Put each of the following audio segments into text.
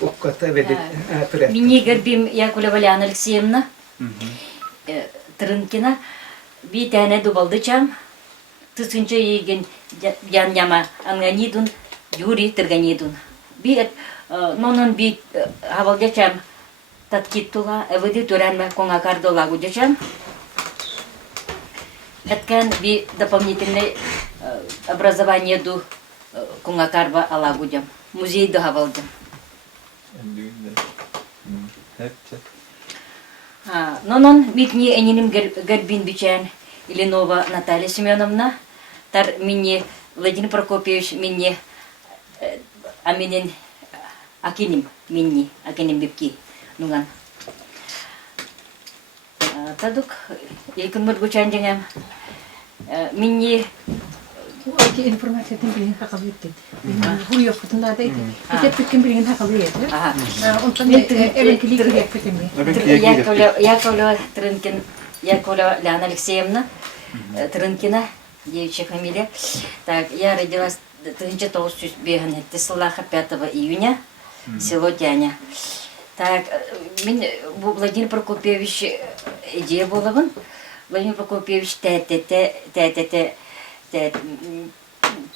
укката ведет апрет. Миний гербим Якуля Валяна Алексеевна. Трынкина би тәне дубалдычам. Тысынча еген ян яма анганидун Юрий Терганидун. Би нонон би хавалдячам таткиттула эвиди төрәнмә конга кардола гудячам. Эткән би дополнительное образование ду конга карба ала гудям. Музей до хавалдым. Нонон митни эниним гербин бичен Ильинова Наталья Семеновна. Тар мине Владимир Прокопьевич мине аминен акиним минни акиним бипки нуган. Тадук екинмер гучан жеңем минни эти информация тем хакабитти. Хуй ёктунда да эти. Эти пикем билген хакабит. Онтан эвен клик пикем. Яковлева Трынкин, Яковлева Ляна Алексеевна Трынкина, девичья фамилия. Так, я родилась 1905 июня, село Тяня. Так, Владимир Прокопьевич идея была. Владимир Прокопьевич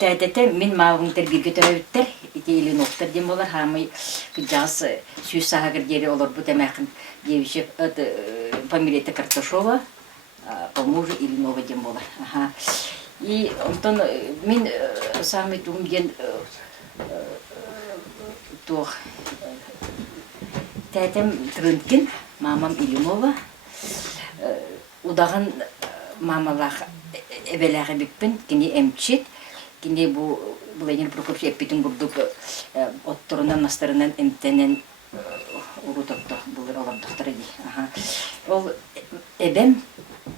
тәтәтә мин мағын тәрбиеге төрәуттер, ите елін оқтыр дем болар, хамы жас сүйіс сағағыр дері олар бұт әмәқін девішеп фамилия Карташова, по мужу Ильинова дем болар. И онтан мен самый думген тух тәтәм Трынкин, мамам Ильинова, удағын мамалақ эбеләге биппен, кини эмчит, кини бу Владимир Прокопьевич эппитин бурдук отторунан настарынан эмтенен урутотто булыр оламдыктары ди. Ол эбем,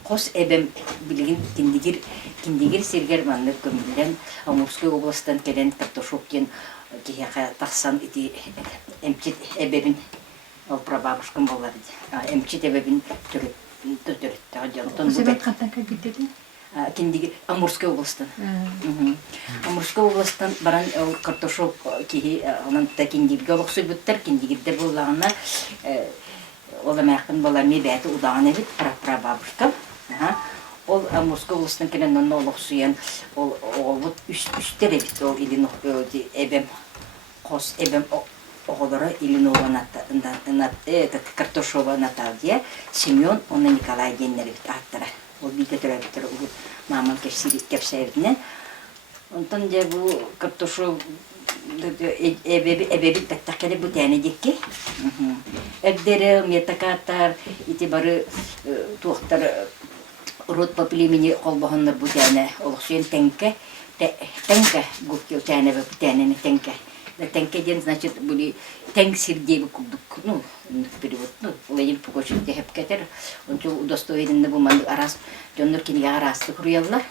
кос эбем билген киндигир сергер манны көмүлден Амурской областан келен Картошовкин кияка таксан ити эмчит эбебин ол прабабушкам болар ди. Эмчит эбебин төрөт Себеп кантан кабиттедин? Киндигир Амурской областан. Амурской областан баран Картошов кихи анан та киндигирге олоксуй буттар, киндигирде боллагына ола мәкин бала мебәте удаган бит прабабушка. Ол Амурской областан келен онно олоксуян ол вот үстер бит ол Ильинов эбем кос эбем оголора Ильинова Картошова Наталья, Семен, он Николай Геннерев аттара. Ол бике төрөбүтөр мамам кепсердине. Онтон же бу Картошов эбеби тактакеле бу тәне декке. Эддере метакаттар ити бары туактар род по племени колбогоннор бу тәне олуксуен тенке гукке тәне бу тәне тенке. Тенкеден, значит, были тенк сердеевы кубдук, ну, перевод, ну, Владимир Прокопьевич хеп кетер, он чул удостоверенный буманды арас, жоннор кинеге арасты куруяллар.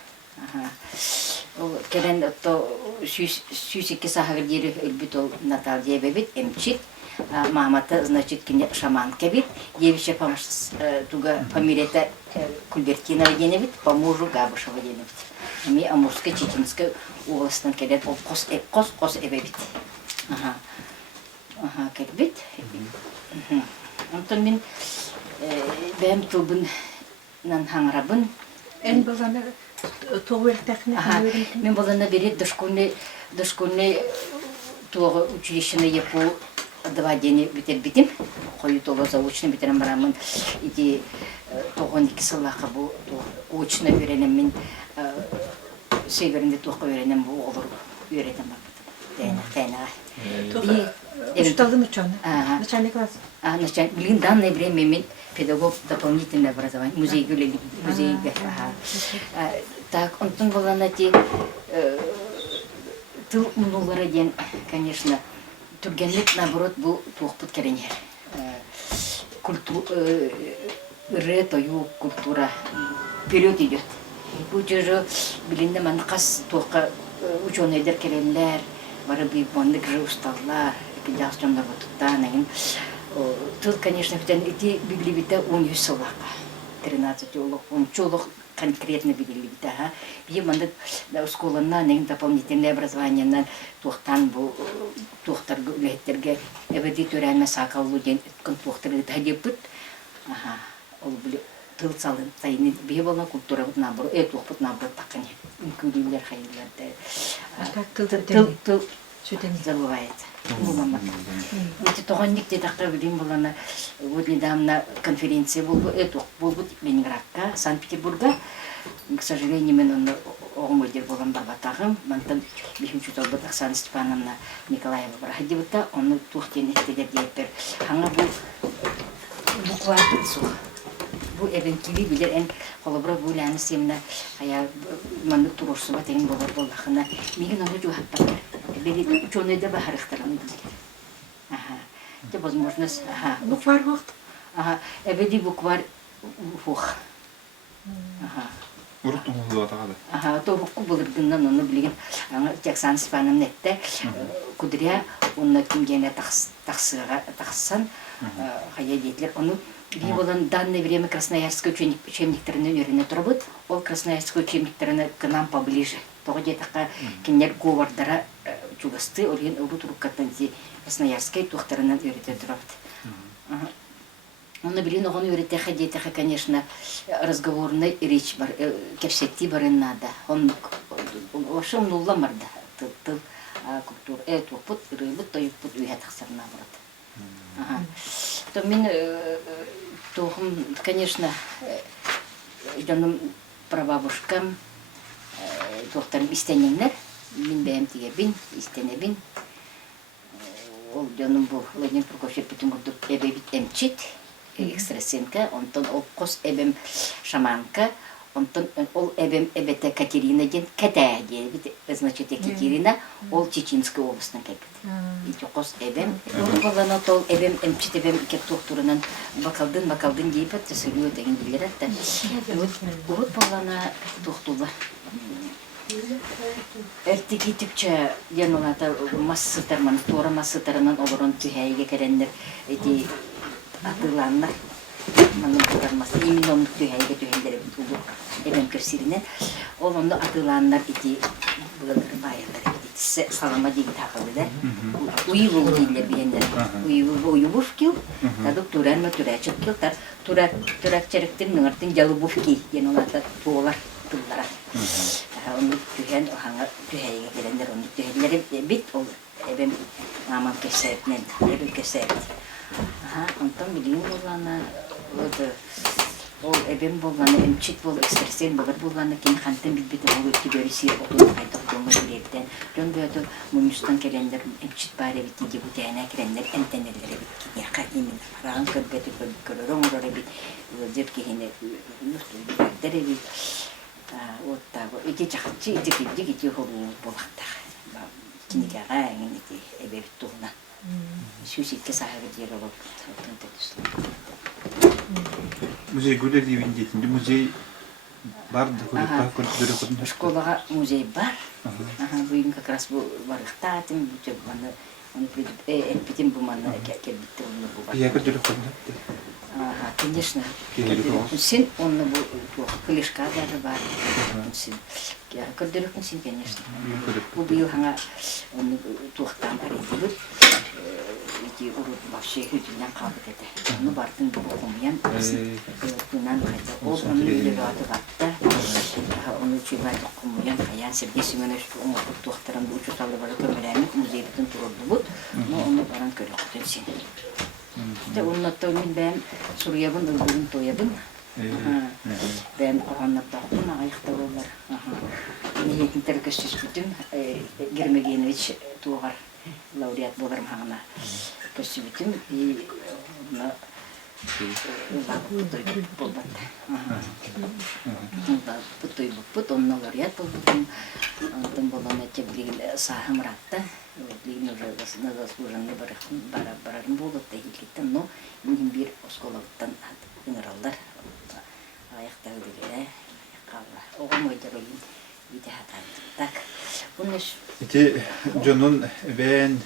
Керен то сүйсекке сахагыр дери өлбүт ол Наталья бебит, эмчит, мамата, значит, кине шаман кебит, девичья туга фамилията Кульбертинова денебит, по мужу Габышева денебит. Ми Амурская, Чеченская областан келет, ол кос эбебит. Келбит. Онтон мен бәм тубын нан хаңрабын. Эн боланы тоғыртақны. Мен боланы берет дошкольный тоғы училищені епу 2 дені бітем. Қойы тоғы заочны бітерім барамын. Иди 12 сыллақы бұл очны беренем мен северінде тоқы беренем бұл олар беретім бар. Тәйнаға. Учталдың учаны? Начальный класс? В данное время мен педагог дополнительное образование, музейге. Так, онтон болана те тыл мұнулары ден, конечно, түргенлік, наоборот, бұл туақпыт керене. Тою культура вперед идет. Бұл жері білінді маны қас туаққа ученыйдер керенлер, бары бейбонлық жы ұсталлар, педагог жондар бұтықтан. Тут, конечно, эти библибита 10 сыллаға. 13 улық, 10 улық конкретно билили да. Бие манда школанна нең дополнительное образованиенан туохтан бу туохтар үлеттерге эбеди төрәнме сакаллу ден көн туохтар тадепут. Аха, ол били тыл салын тайны бие бала культура бут набыр, туохпут набыр таккан. Күлүләр хайырлар. Тыл забывается. Эти тоғанник дедаққа білем болана вот недавно конференция был Ленинградка, Санкт-Петербурга. К сожалению, мен оғымойдер болған бабатағым. Мантан бихімші толбыт Оксана Степановна Николаева Брахадевыта, оны туқтен еттедер дейіппер. Хаңа бұл букварды сұқ. Бұл әбенкелі білер ән қолыбыра бұл әні семіне маңды тұрырсы ба тегін болар болдақына. Меген оны жоғаттар. Бели ученые бахарахтараны билер. Ага. Это возможность. Ага. Буквар вақт. Ага. Эбеди буквар фух. Ага. Уруктун болуп атагады. Ага. Торукку булыргыннан оны билген. Аңа Оксана Степановна нетте кудря онна кимгене тахсан хая дейтлер. Оны бии болан данное время Красноярской учебниктеринен үйрөнө турбут. Ол Красноярской учебниктерине к нам поближе. Тоғы детаққа кенер говардара чугасты, олген ұлы тұрыққаттанзи Красноярской туқтарынан үйреті тұрабды. Оны білін оған үйретеқі детаққа, конечно, разговорный речь бар, кепсетти барын нада. Он вообще нулла марда. Тыл культура, туқпыт, рыбыт, тойықпыт үйе тақсарына барады. То мен тоғым, конечно, жаным прабабушкам, тоқтарым истенеңнер, мен бәйім теге бін, истене бін. Ол жаным бұл Владимир Прокофьев Петунгурдук әбәбіт әмчет, экстрасенка, онтон ол қос әбәм шаманка, онтон ол әбәм әбәті Катерина ден, кәтә дейбіт, значит, Екатерина, ол Чеченской областың кәбіт. Ити қос әбәм. Ол болана тол әбәм әмчет әбәм кәп тоқтырынан бакалдын дейбіт, сөйлеу деген білер әтті. От болана тоқтулы. Эртеки типче янолата массытарман, тора массытарынан олорон түхәйге керендер, эти атыланнар, манын кутармасы, именно оны түхәйге түхәйдер эбен керсиринен, ол оны атыланнар эти байырлар, салама деген тақылы да, уйвул дейлер бейендер, уйвул кил, тадық туран ма турачық кил, турак черектен ныңыртын жалубуфки, янолата туолар, тыллара. Onu tühen oğanga tüheye gelenler onu tüheleri bit ol eben aman kesertnen eben kesert. Aha ondan bileyim olana o eben bolana emçit bol ekstresen bolana kin kanten bit oluyor ki böyle siyah olduğunu kaydoğduğunu bilirden. Dön böyle Munistan gelenler emçit bari bitti gibi tühene gelenler enteneleri bitti. Ya kaydimin rağın körbeti körürüm oraya bit. Zep ki hine dere bit. Вот так вот. Эти чахчи, эти хору болахта. Киникага, эти эбертуна. Сюситке сахага диролог. Музей гулер дейбин дейтинде музей бар да көріп школага музей бар. Бүгін как раз барықтатым, оны әппетен бұманна кәлбітті оны бұға. Я көрдірі көрініпті. Конечно. Сен оны бұл кілешқа даже бар. Көрдірікін сен, конечно. Бұл биыл хаңа оны туақтан аренділіп, урут вообще хүдінен қалдық еді. Оны бардың бұл оқымиян, бұнан қайда. Ол оны үлі бады батта. Оны чүйбайды оқымиян қаян. Сергей Семенович оңғыр туақтарында учуталы бары көмеләмік музей бүтін тұрырды бұд. Оны баран көрі құтын сен. Onun hatta ben Suriye'nin öldüğünü toyabın. Ben Kur'an'da okudum, ayakta olurlar. Niyetin terkesiz bütün Germegenoviç tuğar laureat bolarım hana. Köşü bütün ona Потом laureat болдым. Антон болана чебли сахамратта. Лин уже заслуженный барарын болуп та келгенден, но мен бир осколоктан генералдар аяқта өлгенде қалла. Оған ойдар ойын бите хатайды. Так. Бұны Эти жонун эбен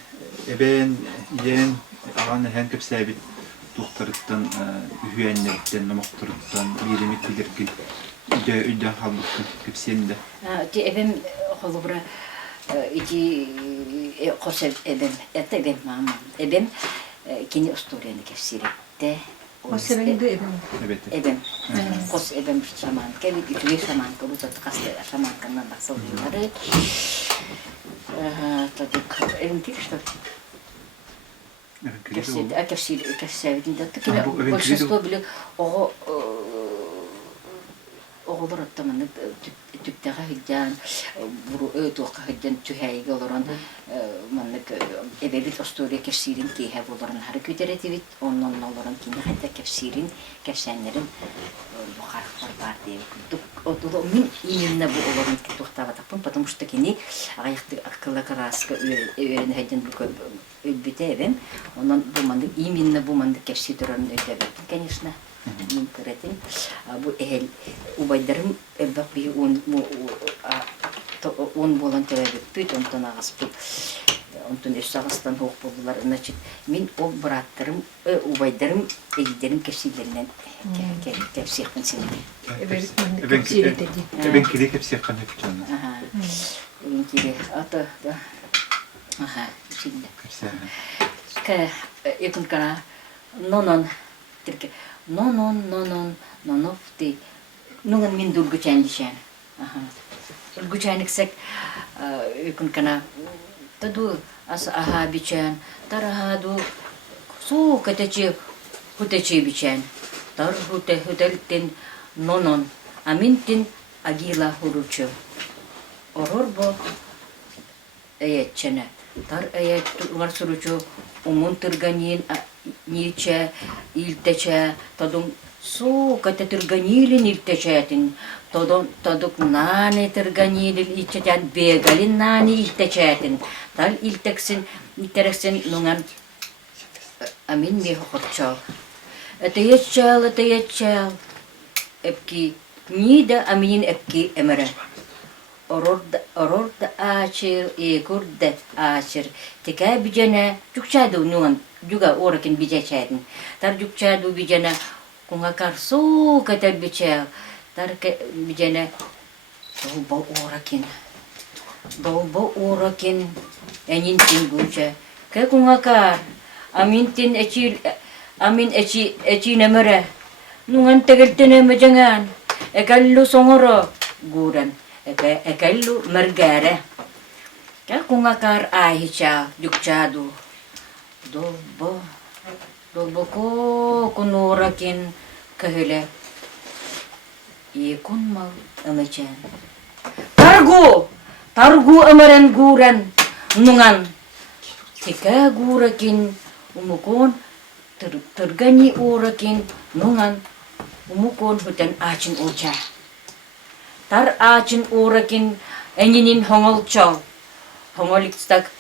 ен аған хэн көпсәбит doktoruttan, hüyenlerden, namoktoruttan, birimi bilirgin. Üyden kalmıştın, hepsinde. Ti ebem holubra iti kos ebem, ete ebem mamam. Ebem kini usturiyani kefsirette. O sebebi evim. Evet. Ebem, kos ebem şaman, kevit ütüye şaman, bu zat kastı şaman kandan bahsediyorlar. Tadık, evim değil işte. Kefsirinde de большинство bile o oğullar attamını tüpteğe hidden, buru öğütüğe hidden tüheyge olaran manlık ebebit osturiye kefsirin ki hev olaran hareket edetivit, onunla olaran ki hatta kefsirin, kefsenlerin buharıklar var diye kurduk. O da min iminne bu olaran ki tuhtava tapın, потому что kini ayakta akılla karasıka öğreni hidden bu ölbüte evim, ondan bu manlık iminne bu manlık kefsi duranın ödevettim, конечно. Min keretin bu ehel ubaydarım bak bir on bolan tevebit ondan ağaspı ondan esasından hok buldular значит min o bıraktırım ubaydarım egiderim kefsilerinden kefsiyatın seni Ben kiri hepsi yakan hep canım. kiri ata şimdi ke yakın kana nonon Türkiye non ti nungan min dulgu chandishan dulgu chandiksek ikun kana tadu as aha bichan tarahadu su katachi hutachi bichan tar huteltin nonon amintin agila huruchu ororbo ayetchene tar ayet var suruchu umun turganin Ниче, илтече, тодун сука те тырганилин илтечетин, тодук нане тырганилин илтечетин, бегалин нане илтечетин, тал илтексин, илтерексин нунган амин ми хокотчал. Это еччал, эпки, нида амин эпки эмере. Ororda açır, kurda açır. Tika bijana çukçadu nuan juga orakin bijaçadın. Tar çukçadu bijana kungakar su kata bicha. Tar bijana Dolba orakin enin tinguca. Ke kungakar amintin eci nemere. Nungan tegeltene mejangan. Ekallu songoro guran. Ekallu mergare. Kaya kung akar ay siya, yukchado. Dolbo ko kunurakin kahile. Ikun mal amachan. Targu amaran guran nungan. Tika gurakin umukon tergani urakin nungan umukon hutan achin ocha. Tar achin urakin eninin hongolcho. Hongoliktak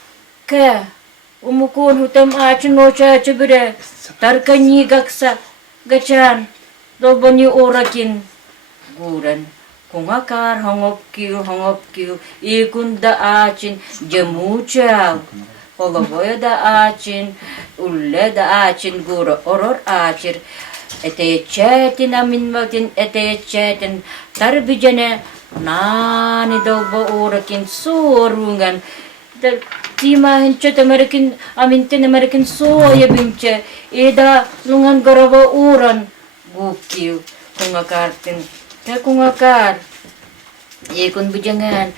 ke umukon hutam achin ocha chibire tarkani gaksa gachan dobani urakin guran kungakar hongop kiu ikunda achin jamucha kolaboya da achin ulle da achin gura oror acir eteçetin amin maltin eteçetin tarbijane nani dolbo urakin sorungan timahin chet American amintin American soya bimche eda lungan garaba uran gukiu kungakartin ke kungakar ikun bujangan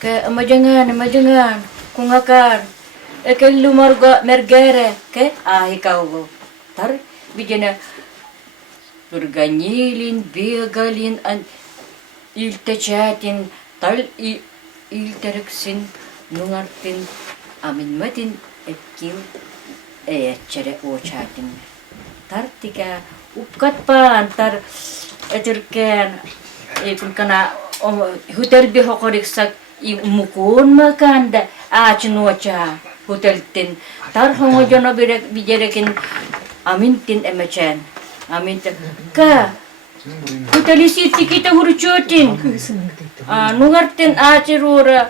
ke majangan kungakar ekel lumarga mergere ke ahikawo tar bijana turganilin begalin an ilteçatin tal iltereksin nungartin amin matin ekil etçere oçatin tartika upkat pan tar etirken ikun kana hotel bi hokoriksak imukun makanda acinocha hoteltin tar hongojono bijerekin amintin emechen amintin ka hotelisiti kita huruchotin nungartin acirura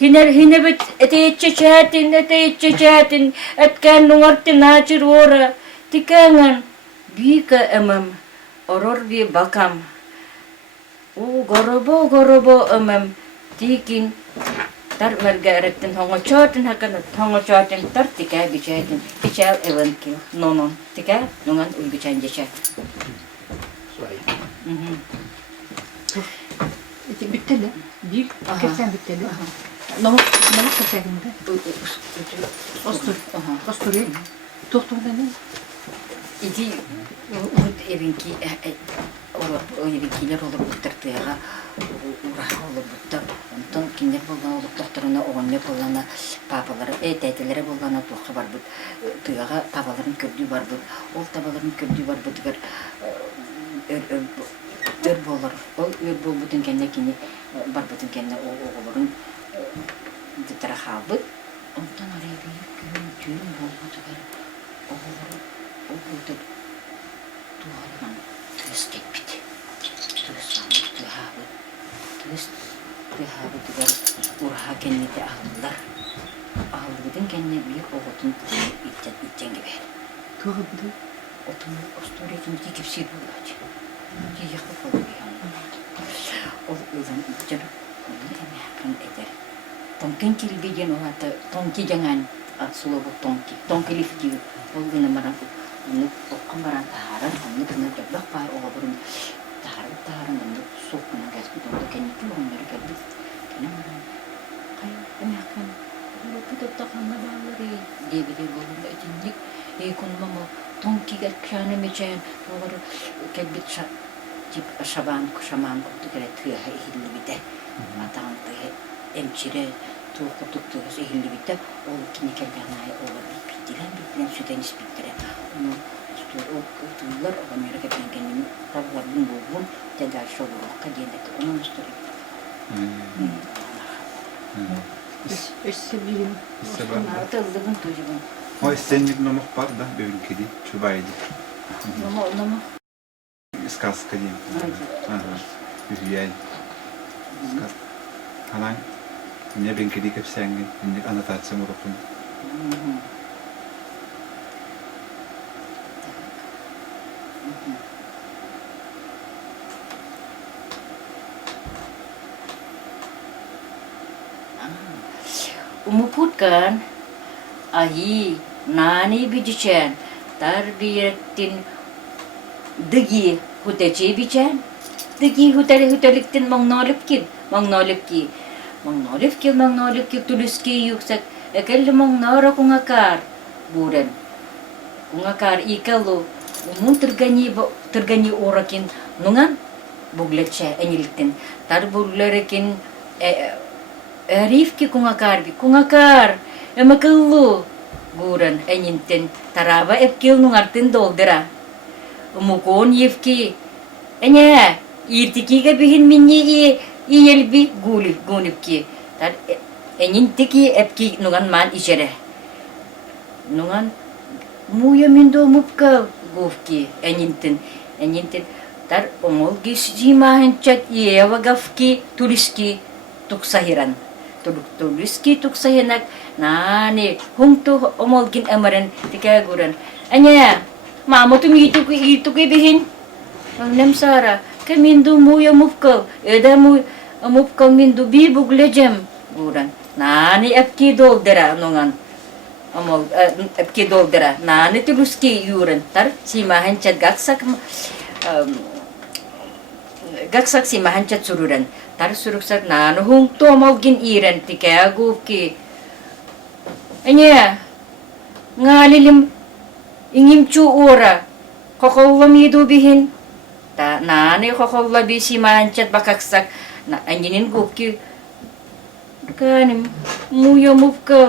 hinebet etechechatin etkan nungartin acirura tikangan büyük emem oror bir bakam. O gorobo emem dikin tar merga erettin hongo çoğutun hakan hongo çoğutun tar tika biçaydın biçal event ki nonon tika nongan uyguçan geçer. Bitteli. Bir kessen bitteli. Namık keserinde. Ostur. Tohtumda ne? İdi urut evinki o evinkiler olur buttartıyaga uraha olur buttar. Ondan kinler bolana olur doktoruna oğanne bolana papaları teytelere bolana tuha var but. Tuyaga tabaların kördüğü var but. Ol tabaların kördüğü var but. Ör bolar. O ör bol butun kenne kini bar butun kenne oğulurun dıtara habıt. Ondan oraya bir gün bol butugar. Oğulurun o budur. Duvarman tüs tekbiti. Tüs anlık tühabı. Tüs tühabı dıgar urha kennete ağlılar. Ağlıdın kenne büyük oğutun içten gibi. Tuğabıdı. Otun osturi ikinci kipsi bulacak. Yiyaklı olur yani. O özen canım. Onu hemen eder. Tonkin kilbigen o hatta tonki jangan sulu tonki. Tonki lifki. O gene marang onu kamaran taharan onu kena coba par o burun taharan onu sok na gas itu untuk kene tu orang mereka tu. Kena marang. Kayak kenakan. Lu kita takkan nabari. Dia bikin burun jinjik. Ikun mama tonki gat kane mechen. Olur kebit tip şaban kutu kere tüya hilli bite. Atan tüya emçire tuğ kutuk tüya hilli bite. O kini kelganaya olur bittiren süten ispittiren. Onu o tuyular o mereka kendim tablar bun tedar şoğlu kadiyende onun üstüne. Össebilim. Atıldım tuğcubun. O istenlik namak var da bir ülkede çubaydı. Nama. Сказка день. Ага. Реально. Сказка. Она мне бенкеди кепсенги, аннотация мурокун. Umuputkan ahi nani biçen terbiyetin degi huteci biçen degi huteliktin magnolip ki tuluski yüksek ekelli magnara kungakar buren kungakar ikalu umun tergani orakin nungan bugletçe eniltin tar buglerekin Arif ki kungakar emakallu guran enyintin taraba epkil nungartin doldira umukon yefki enya irtiki gabihin minni iyelbi gunipki tar enyintiki epki nungan man içere nungan muya mindo mupka gufki enyintin tar omol gisjimahin chat yewa gafki tuliski tuksahiran tuliski tuksahinak nani hungtu omolgin amaran tikaguran anya mama tu itu bihin nem sara kemindu muya mufka eda mu mufka mindu bibug lejem guran nani epki doldera nongan omol epki doldera nani tuliski yuran tar simahan chat gaksak simahan chat sururan tar suruksak nanu hung tomogin iran tikaya gufki anya ngalilim ingim chu ora kokollam yidu bihin ta nani kokolla bisi manchat bakaksak na anjinin gufki kanim muya mufka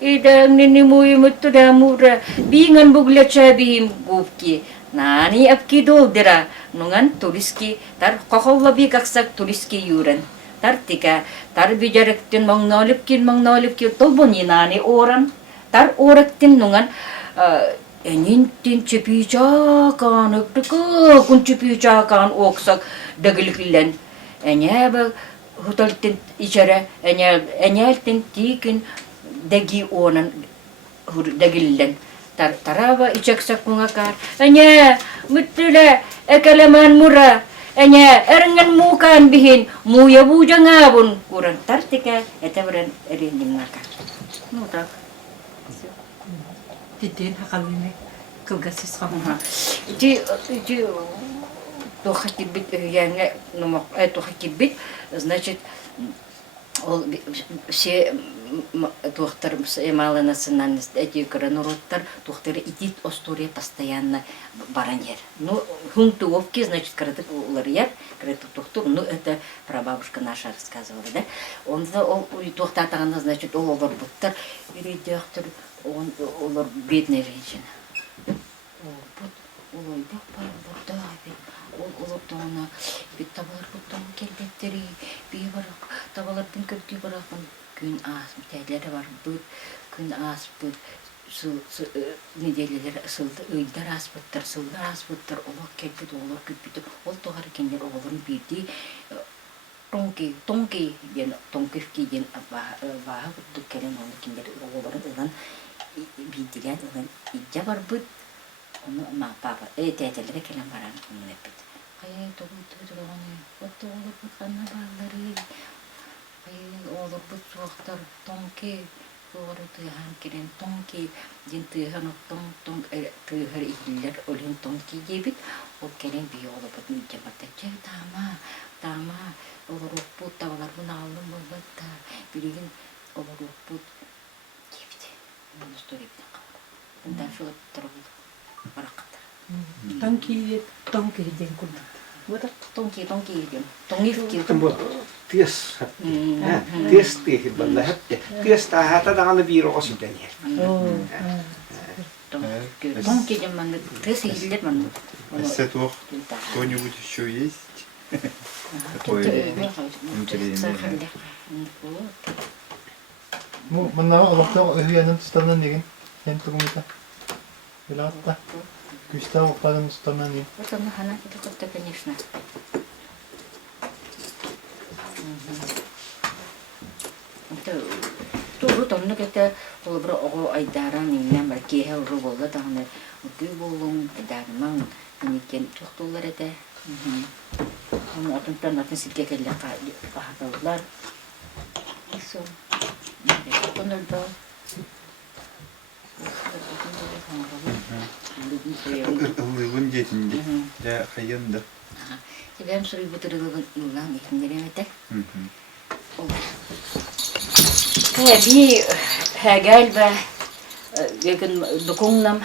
idang nini muya mutu damura bingan bugla chabihim gufki nani apki doldera nungan tuliski tar kokolla bi kaksak tuliski yuran tar tika tar bijarektin mangnolipkin tolboni nani oran tar oraktin nungan enintin cepicakan öktüka kun cepicakan oksak dagiliklen enya ba hoteltin içere enyeltin tikin dagi onan dagillen taraba içaksak kungakar anya Muttula ekeleman mura. Enya erengan mukaan bihin muya buja ngabun kurang tartika eta beran erin dimnaka. Nuta. Тиден хакалыны кылгасыз хабна. Ити тухакибит яңа номок тухакибит значит ол все тухтар эмалы национальность эти коронороттар тухтары идит остория постоянно баранер. Ну хунтуовки значит когда уларьяр, когда тухтур, ну это прабабушка наша рассказывала, да? Он тухтатаганда значит ол олар буттар иридяхтар он олар бедная женщина. Олой бак бар бурда бит. Ол тона бит табалар буттан келбеттери бие барак табалардын көптү баракын күн ас тәйләре бар бут күн ас бут неделелер ысылды ыйдар ас буттар сылдар ас буттар олак келбет олар көппүтү ол тогар кендер оларын бирди тонки ген тонкевки ген баа бутту келен ол кендер оларын ылан бидилер ылан ижа бар бут onu ma papa teytelere kelem baran onu hep. Ay doğru вот olur bu kanna bağları. Ay olur bu soğuklar tonki doğru tühan kiren tonki din tühan tong tüher ihiller olun tonki gibi o kelen bir olur bu nicebatta tama olur bu tavalar bunu aldım bu da bilgin olur bu gibi. Bunu storipte kalır. Bundan şu tarafı баракатар. Тонки ден куда. Вот тонки идем. Тонгивки. Tumbo ties hatti. Ties tihi balla hatti. Ties tahata dagana biro kosidan yer. Тонки идем ман. Тес идет ман. Сетух. Кто-нибудь еще есть? Такое интересное. Ну, манна алакта өйянын тустанан деген. Ен тугумута. Илатта. Күстә укладым тустанан деген. Вот она хана это конечно. Это туру тонны кете олбро ого айдаран инне марки хел руболда тагны. Үгүй болун айдарман никен тухтулар эте. Onu atıntıdan atın silke kelle kahvaltılar. Eso. Onları da Ыллыгын жетинде. Я хайында. Себем сұрый бұтырылығын ұлған екіндерем әті. Би хәгәл бә егін дұқыңнам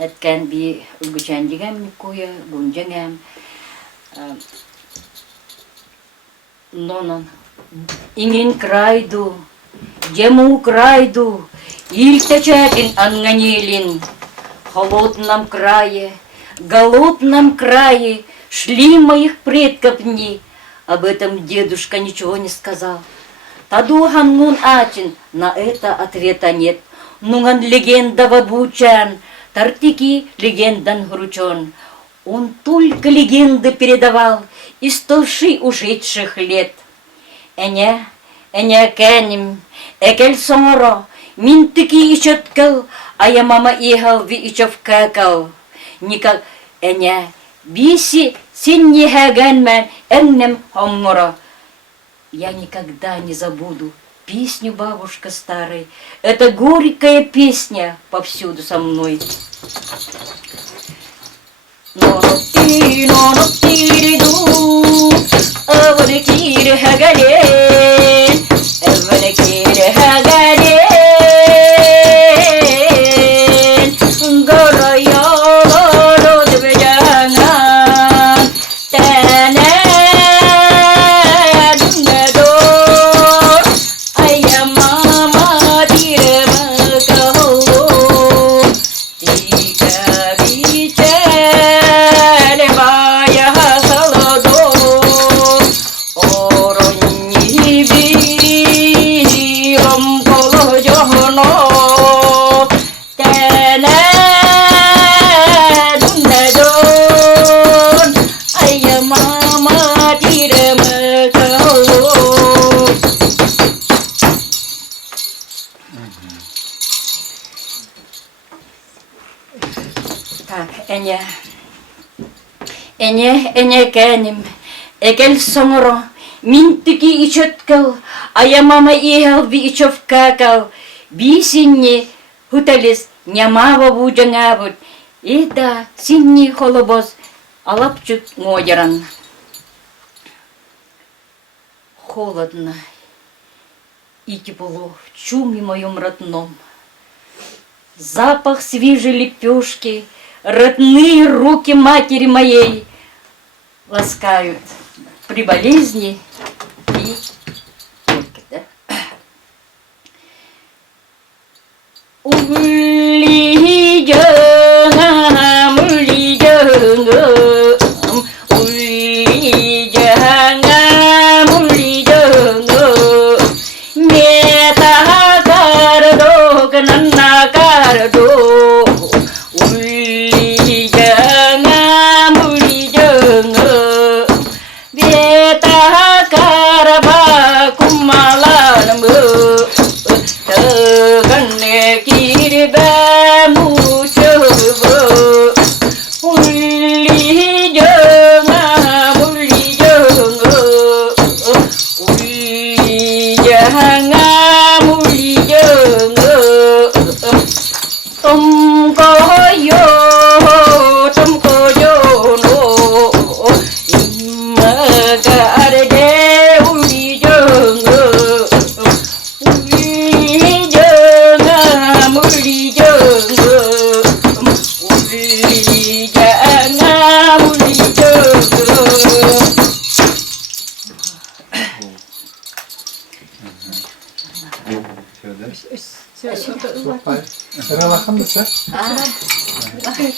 әткен би үгічәндігем никоя, гүнжәңем. Нонон иңин крайду, жему крайду, илтечәтин анганилин. В холодном крае, голодном крае шли моих предков дни. Об этом дедушка ничего не сказал. Тадухан нун ачин, на это ответа нет. Нуган легенда вабучан, тартики легендан гручон. Он только легенды передавал из толщи ушедших лет. Эне кәним, экел соңро, мин тики ичеткел, а я мама ихал ви ичев какал. Никак эне биси син не хагенмен эннем хомгоро. Я никогда не забуду песню бабушка старой. Это горькая песня повсюду со мной. Ноноптириду, аванекире хагален, аванекире хагален, горойоло дбежанган, тенедунедор, ая мама тиремакау, тикавиче. Так, Эня, Эне кәнім, әкел соңыры, мин тіки ичөткіл, аямама иғал би ичөв кәкіл, би синни хуталис нямава бу жаңа бұд, ида синни холобоз алап чүт ngojаран. Холодно и тепло в чуме моем родном. Запах свежей лепешки, родные руки матери моей ласкают при болезни и только, да? Ралахандыса.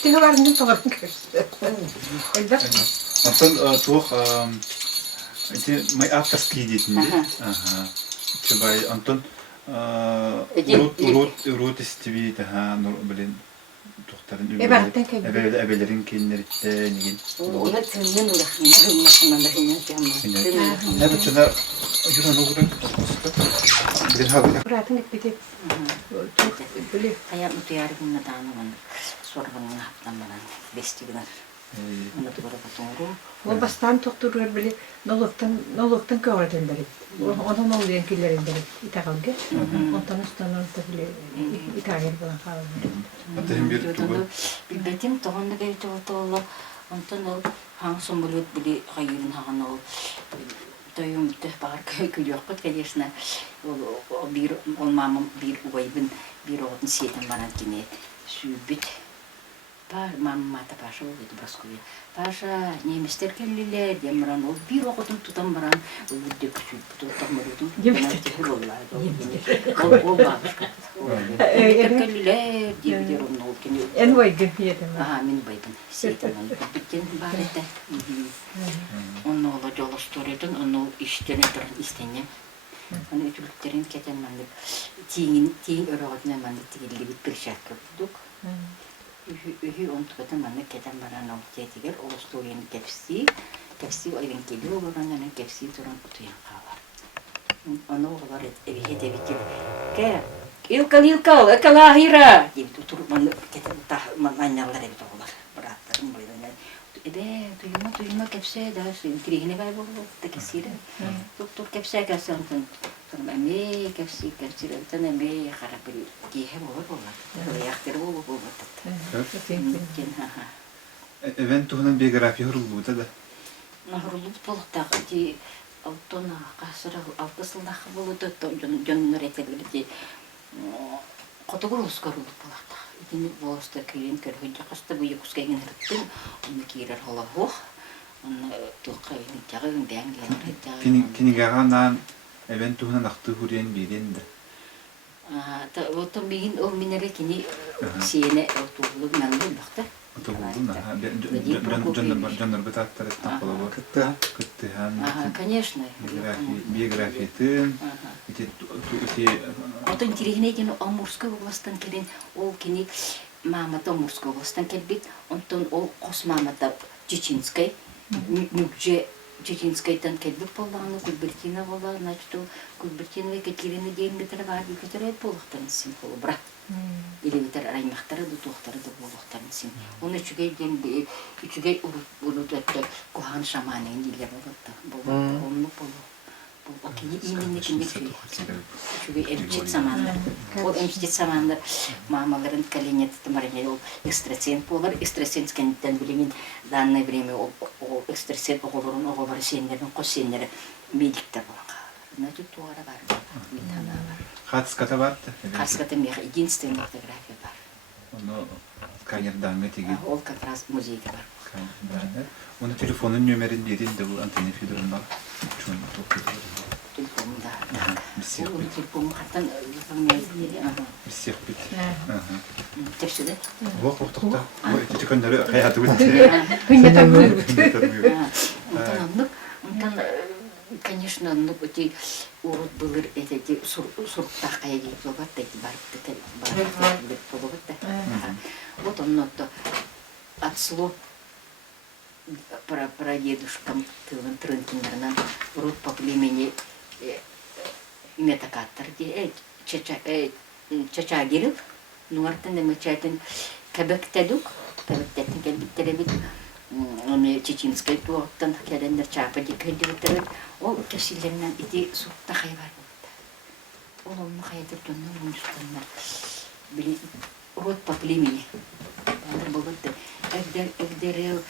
Тиһи барынан тоҕорун көрсө. Элбэх. Антон туох эти май авторские дети. Ага. Чубай Антон урут истиби таха блин тухтарын Эбартен кеп. эбелерин киннеритте неген. Оны төннен урахын, машинада хинен тема. Нәбе чана юран огурак. Блин хагы. Буратын кепти. Биле. Аяк мутуярын наданын сорганын хаптаман бестигинер. Оны тугара потоңру. Ол бастан тоқтурар биле noloktan кавартен бери. Онон ол ден килерин бери. Итагалга. Онтан устанан биле итагер булан калды. Атем бир тугу. Билбетим тоғанды бейті отолы. Онтан ол хаң сомбулет биле хайырын хаған ол. Тойым төх бар көйөкпөт, конечно. Ол мамам бир уайбын, бир оғытын сетен баран кене сүйбіт. Мамам ата Паша ол еді Брасковия. Паша, неместер келлилер, деміран ол бир оғытын тұтан баран, ол бүддек сүйбіт, ол тағмырудың. Ол бабышка. Неместер келлилер, дебідер оның ол кене. En вайгы едем. Мен байбын сетен оны бүттен бар еді. Оны ола жол сторетін, оны іштен өтірін істене. Оны өтіліктерін кетен мәнді тиін өріғытына мәнді тігілі бит бір шәркі бұдық. Үхі онтығытын мәнді кетен баран ол тетігер, ол сторияны кәпсі ойбен келі олыран, оны кәпсі тұран ұтыян қалар. Оны оғылар әбейет әбекел. Илкал, экалахира! Деп тұрып мәнді кетен манялар әбет оғылар. Бұраттарым бойдан. Tuyuma kepse da kirihine galiba bu da kesire. Doktor kepse kesen tan emme kepsi tan emme harapil kihe bu. Yaktır bu. Event tuğunun biyografi huruldu da. Nahurulup tolukta ki autona kasıra alkısılda buludu jonlar etelirdi. Котогорус корулуп балакта. Итини волоста кирин көргөнчө каста бу юкускайын хырттын. Уну кирер холобох. Уну тукайын жагын бәңгелер. Кинигаганан event tuğunun aktı hurien birinde. Вот мигин ол минере кини сиене отулуп мәңгел бакта. Отулуп жандар бетаттар тапалабы. Кытты хан. Конечно. Биографиятын. Отон тирихне ген Амурской областан келен ол кини мамата Амурской областан келбит. Онтон ол кос мамата Чеченской. Нүкже Чеченскайтан келбек боллағаны, Кульбертина болла, значит, Кульбертина Екатерина дейін бітірі бар, бекетер әйт болуқтарын сен қолы, бірақ. Или бітір раймақтары да туақтары да болуқтарын сен. Оны үчіге ұрут өтті, Кухан шаманын дейлер болуқты. Оны болу. Окей, именно кенде чугай эмчит самандар. Ол эмчит самандар мамаларын калинеті марine ол экстрасенс болар. Экстрасенс кенттен билеген данное время ол экстрасенс оголары сендердің қос сендері медиктер болған. Значит, туара бар. Метана бар. Хатската барды? Хатската меха единственная фотография бар. Оны сканердан метеге. Ол как раз музейде бар. Оны телефонun нөмерін деден де бұл Антония Федоровна чуын тоқтайды. Телефонда. Миссия Ол бит. телефон қаттан выполняет. Миссия бит. Тепсіде? Оқ, тоқта. Ой, текендері қаяты өтті. Онтан, конечно, ну, эти урод былыр, эти сурттақ қая дейіп болғат, эти барып болғат. Вот он, от слов про дедушкам тылын трынкинернан урод по племени метакаттар, чачагиров, нуартын демечайтын кәбіктәдік, кәбіктәтін кәлбіттеребет, оны чеченскай туақтан кәлендер чапади кәлбіттеребет, ол кәсілерінен ити сұртта қай бар болды. Ол оны қайдыр түннің мұныстанлар, білі, урод по племени. Болды. Эгдерел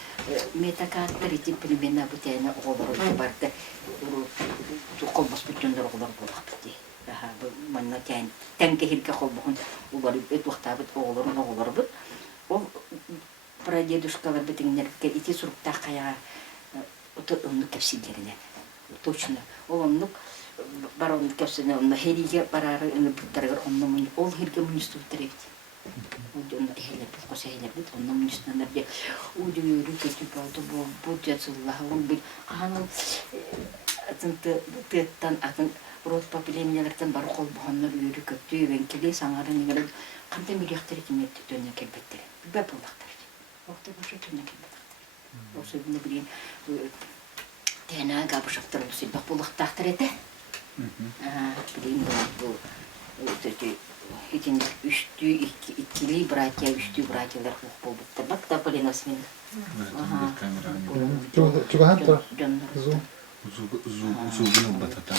метакаттар ити племена бутайна оғылары барды. Қолбас бүтіндер оғылар болақ бітті. Манна тәнке хирке қолбағын олар өт уақтабыт оғылар бұд. Ол прадедушкалар бітіңдерге ити сұрықта қаяға ұнны кәпсилерінен. Точно. Ол ұнны бар ұнны кәпсілерінен. Ұнны хериге барары ұнны бұттарығыр ұнны ол хирге мұнысты бұттаребет. Оны эхелер бит, қоса эхелер бит, оны мұныстандар де үйрі кетіп алды, бұл жацылығы, ол біл қағаныл тұттан атын рот папилемиялардан бар қол бұғаннар үйрі көпті, өйвенкелі саңарын егелер қандай миллиақтар екен етті төне келбеттері, бәп олақтар екен, оқты бұшы төне келбеттері. Осы өбіне білейін, тәна ғабышақтар олысы бәп олақтақтар еті. Білейін бұл Этим ikili братья, üçtü братьялар болбуттар. Бак да полинас мен. Чугахан тора. Зу. Зугunu батата.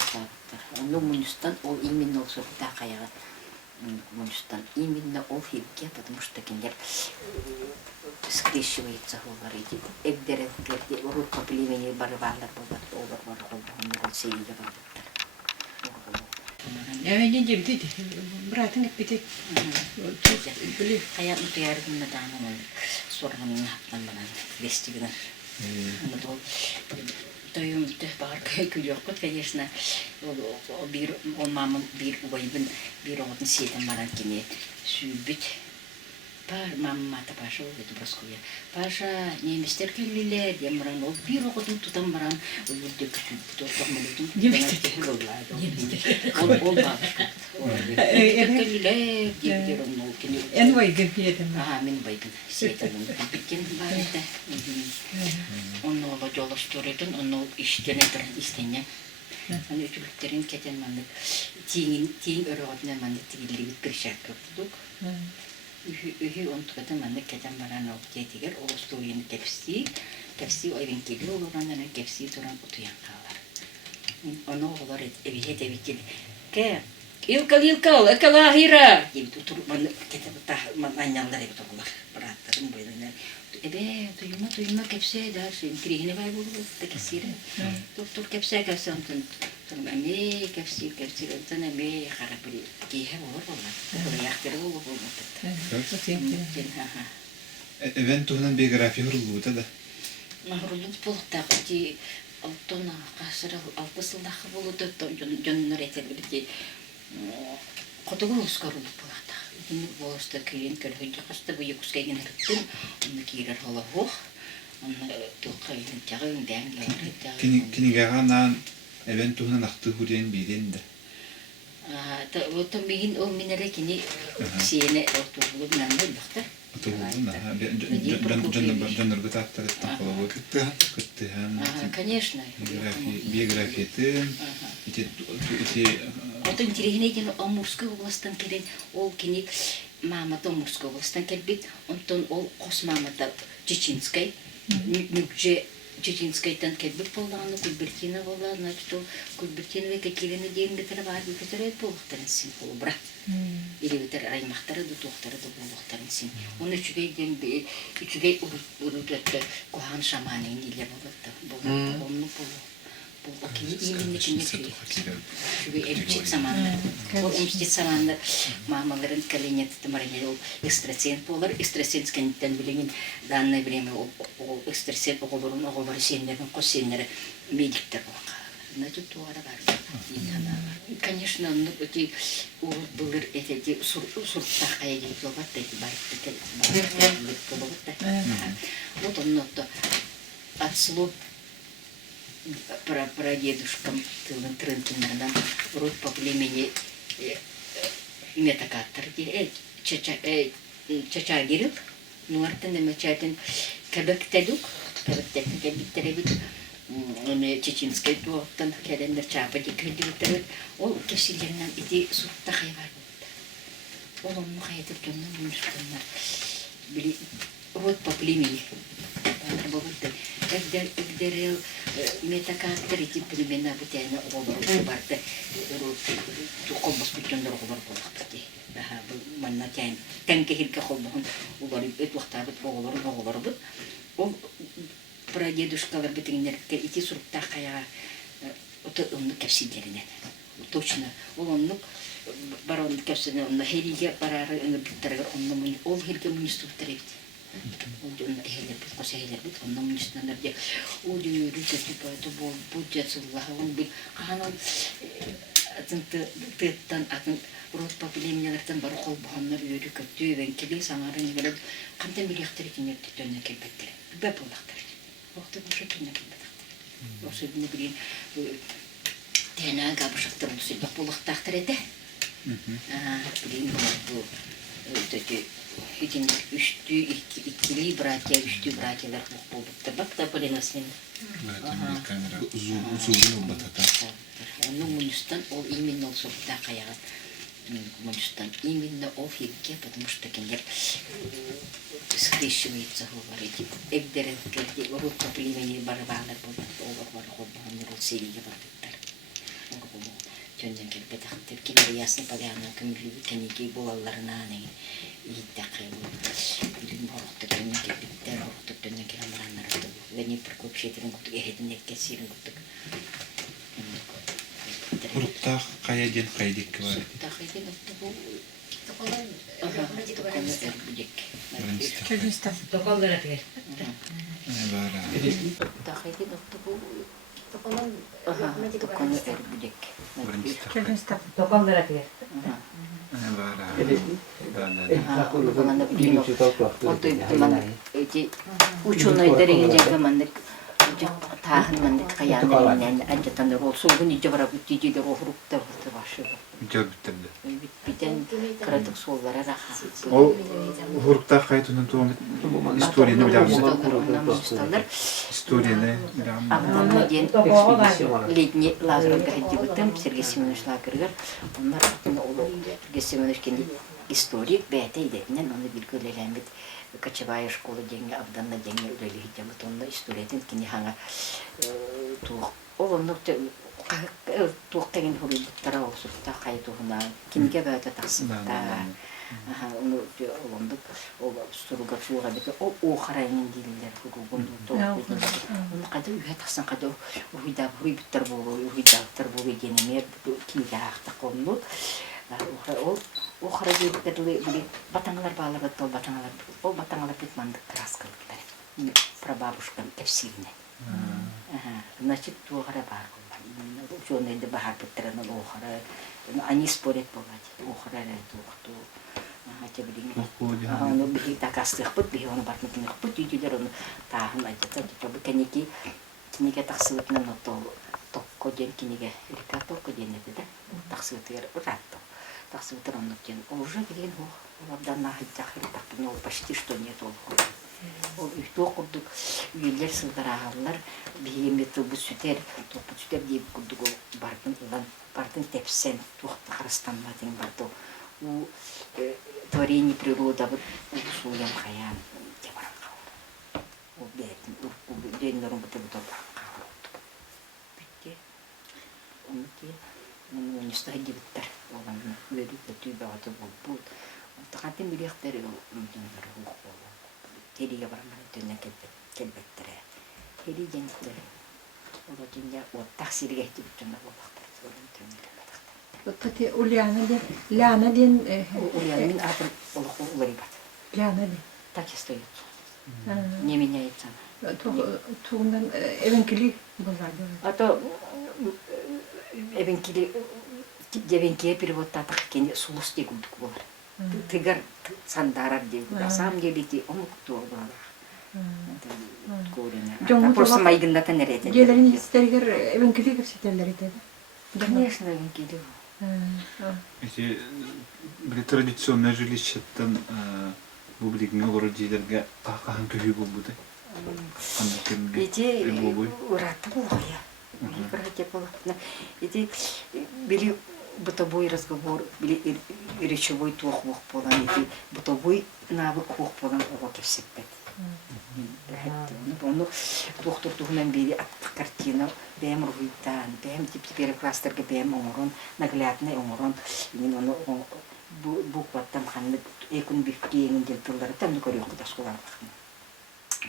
Ну, Мунистан, ол именно ол сұртта қаяға. Мунистан, именно ол хирке, потому что кендер скрещивается олар. Эгдеректерде, урут по племени барывалар болбат, олар бар қолбағын, ол сейілі болбаттар. Я не видите, брат, не пить. Были kayak mutiara guna tangan, suara menghapkan mana vestigen. Betul. Toyum teh bahar kayak kujokot kayaknya, bir mama bir ubaybin bir orang siapa mana kini subit. Par mama mata pasha gitu boskuya. Pasha ni mister kelile dia meran bir orang tu tam meran udah betul melutung. Dia Ol bak. Kelile dia orang mau kini. En baygın yedim. Min baygın. Şeytanın bikin bari de. Onu ola jolaştırıyordun, onu işten istenye. Hani çocukların keten mandık. Tiğin öğretmen mandık tigilli bir şey yapıyorduk. Ühü onu tukatın mandık keten baran o ketiger. O stoğun kepsi o evin kili olanlar kepsi duran otuyan kalır. Onu olar evi ke ilkal ekalahira gibi tutur mandık keten manyanlar evi tutular. Beratların boyunlar. Ebe tuyuma kepse da sen kirihine bay bulu da kesire. Doktor kepse gelsen Sonra ame kepsi enten ame harapli kihe olur. Buraya aktarı olur. Eventuhunun biografi huruluğu da. Mahrulut bulutta ki altına kasırı altısıldağı bulutu jonlar etelbirdi. Kotogun uskarılıp bulata. Yine boğazda köyün kölhünce kastı bu yukuskayın hırttın. Onu kirer hala hoğ. Onu tuğkayın çağın dengi. Kini gağanan eventuhunun aktı hurien birinde. Вот мигин ол минере кини сиене отургу нанды бахта. Жанр гытаттар тахлы кыттыхан. Конечно. Биографияты эти Вот интересно, ген Амурской областан келен ол кини мамата Амурской областан келбит, онтон ол кос мамата Чеченской, нүкже Чеченскайтан келбит болғаны Кульбертина болла, значит ол Кульбертинова кекелені дейін бітірі бар бітірі болуқтарын син болу бра. Или бітір аймақтары да тоқтары да болуқтарын син. Оны үчігей ұрудатты Кухан шаманын еле болуқты. Оны болу. Бұл окей, именно çünkü emçit zamanında. O emçit zamanında mamaların kalineti marine o ekstrasen polar ekstrasen kentten bilemin данное время o ekstrasen oğulları senlerin kosenleri medikler oldu. Значит, туара бар. Конечно, ну эти булыр эти суртта кайги болот эти вот он то от слов про дедушкам тылын трынтынардан род по племени метакаттар чача гирил нуартын эмечатын кебектедук кебектетин кебиттеребит чеченской туоттан келендер чапа дикредибиттерет ол кесилеринен ити сутта хайбар ол онну хайытып жоннун мунуштанар били род по племени работы эгдерел метакаттар ити племена бутяна оголор барты тукомбос бүтөндөр оголор болукту daha manna tanke hilke холбон олар эт вактабыт оголор бут ол прадедушкалар битиңнер ити суртта кая ото онну кепсидеринен точно ол онну барон кепсиден онну хериге барары биттергер онну ол хилке министртерет он эхелер бит косехелер бит онну министрлер де ол дүйрү типа это бол будҗатсызлыгы он бит канал тыттан атын род по племени бар холбоннор үйрү көттүбен кили саңарын берип кантен билектер кинер төтөнө кепеттер беп болактар вакыты боша кинер кепеттер ошо бине билин тена габышыктыр болсо да болактар эте билин бу төтө итин ikili братья братьялар болупту бакта полинасмен зубну батата. Ну мунустан ол именно ол сорта каягат мунустан именно ол хирке потому что кендер скрещивается говорить эгдерелерди род по племени барбалар болот олар бар холбонор ол сериге бардыктар жөндөн келбетактер кинер ясны поляна көмүлүү кенеки болаларына аны иттакы билим борокто кенеки биттер борокто кенеки амрандар лени прокопшетерин кутук эхедин эккесирин кутук Уртах каяден кайдик бар. Тахайден отту Кыргызстан. Токолдара тигер. Бара. Тахайден отту токону эрбүдек. Кыргызстан. Токолдара тигер. Бара. Бана билим. Оттой ман эти ученые жерге мандык таахын мандык каянын ажатан рол сулгун жабара бутти де рохруктар башы. Жабытты. Битен кратык соллара раха. О уртах кайтунун туом историяны билебиз. Историяны билебиз. Абдан ден летний лагерь гайдибытым Сергей Семенович лагерьгер. Onlar Сергей Семенович кенди историк бәтейден аны билгелеген бит. Кочевая школа деньги абданна деньги үлелиги жабыт онда историятын кини хаңа туық олоннук туық деген хурибуттара олсурта кайтугуна кинге бәті тақсыбыта олондук ол суруга чууга бете ол оохарайнын дилилер хуругунду оны када үйе тақсан када уйда хурибуттар болу уйдактар болу денемер кинге ақтақ олну ол охара дебиттерли били батаңалар баалар тол батаңалар ол батаңалар бит мандык краскалыктар прабабушкам тефсилне значит тугара бар жон энди бахар биттерен охара они спорят болать охара тукту хотя билин аны бихи такастык бит бихи аны бартмын бит дилер аны таахын айтат жабы кенеки кинеге таксылыкнан тол ток коден кинеге рекатол коден это да таксытыр ратто таксытыр он кен уже деген олардан нахыттах так ну почти что нет ол үйтө курдук үйлер сылдырагалар биемети бу сүтер топу сүтер деп курдук бардын тепсен тухта карастанмадың барды у творение природа вот суям хаян деп аракал ол бетин у деннерун буту битте онки мен не стади биттер олан өрүп өтүбө атып бул тагатын билектер мындан Терия барман төннен келбеттере. Тери жеңдер. Ола жеңя оттак сирге кетип жана болактар. Олан төннен келбетактар. Вот эти Ляна ден Ульяна мен атым улары бар. Ляна ден. Так и стоит. Не меняется. Тугундан эвенкили булады. А то эвенкили девенкие переводта так кене сулус дегундук болар. Тыгар сандарар деп. На самом деле ти омукту болар. Это просто майгында тенерете. Gelin isterler evenkili gösterler edi. Конечно, эвенкили. Эти традиционное жилищеттен бублигин городилерге кахахан көйү болбуду. Эти ураты болуя. Ураты болуя. Эти били бытовой разговор, били речевой тух болан, эти бытовой навык болан уроки всепет. Ну, доктор тугнан били картина, бем руйтан, бем теперь кластерге бем умрон, наглядный умрон, именно буква там ханны экун бифкең деп тылдар там көрөк да шулар.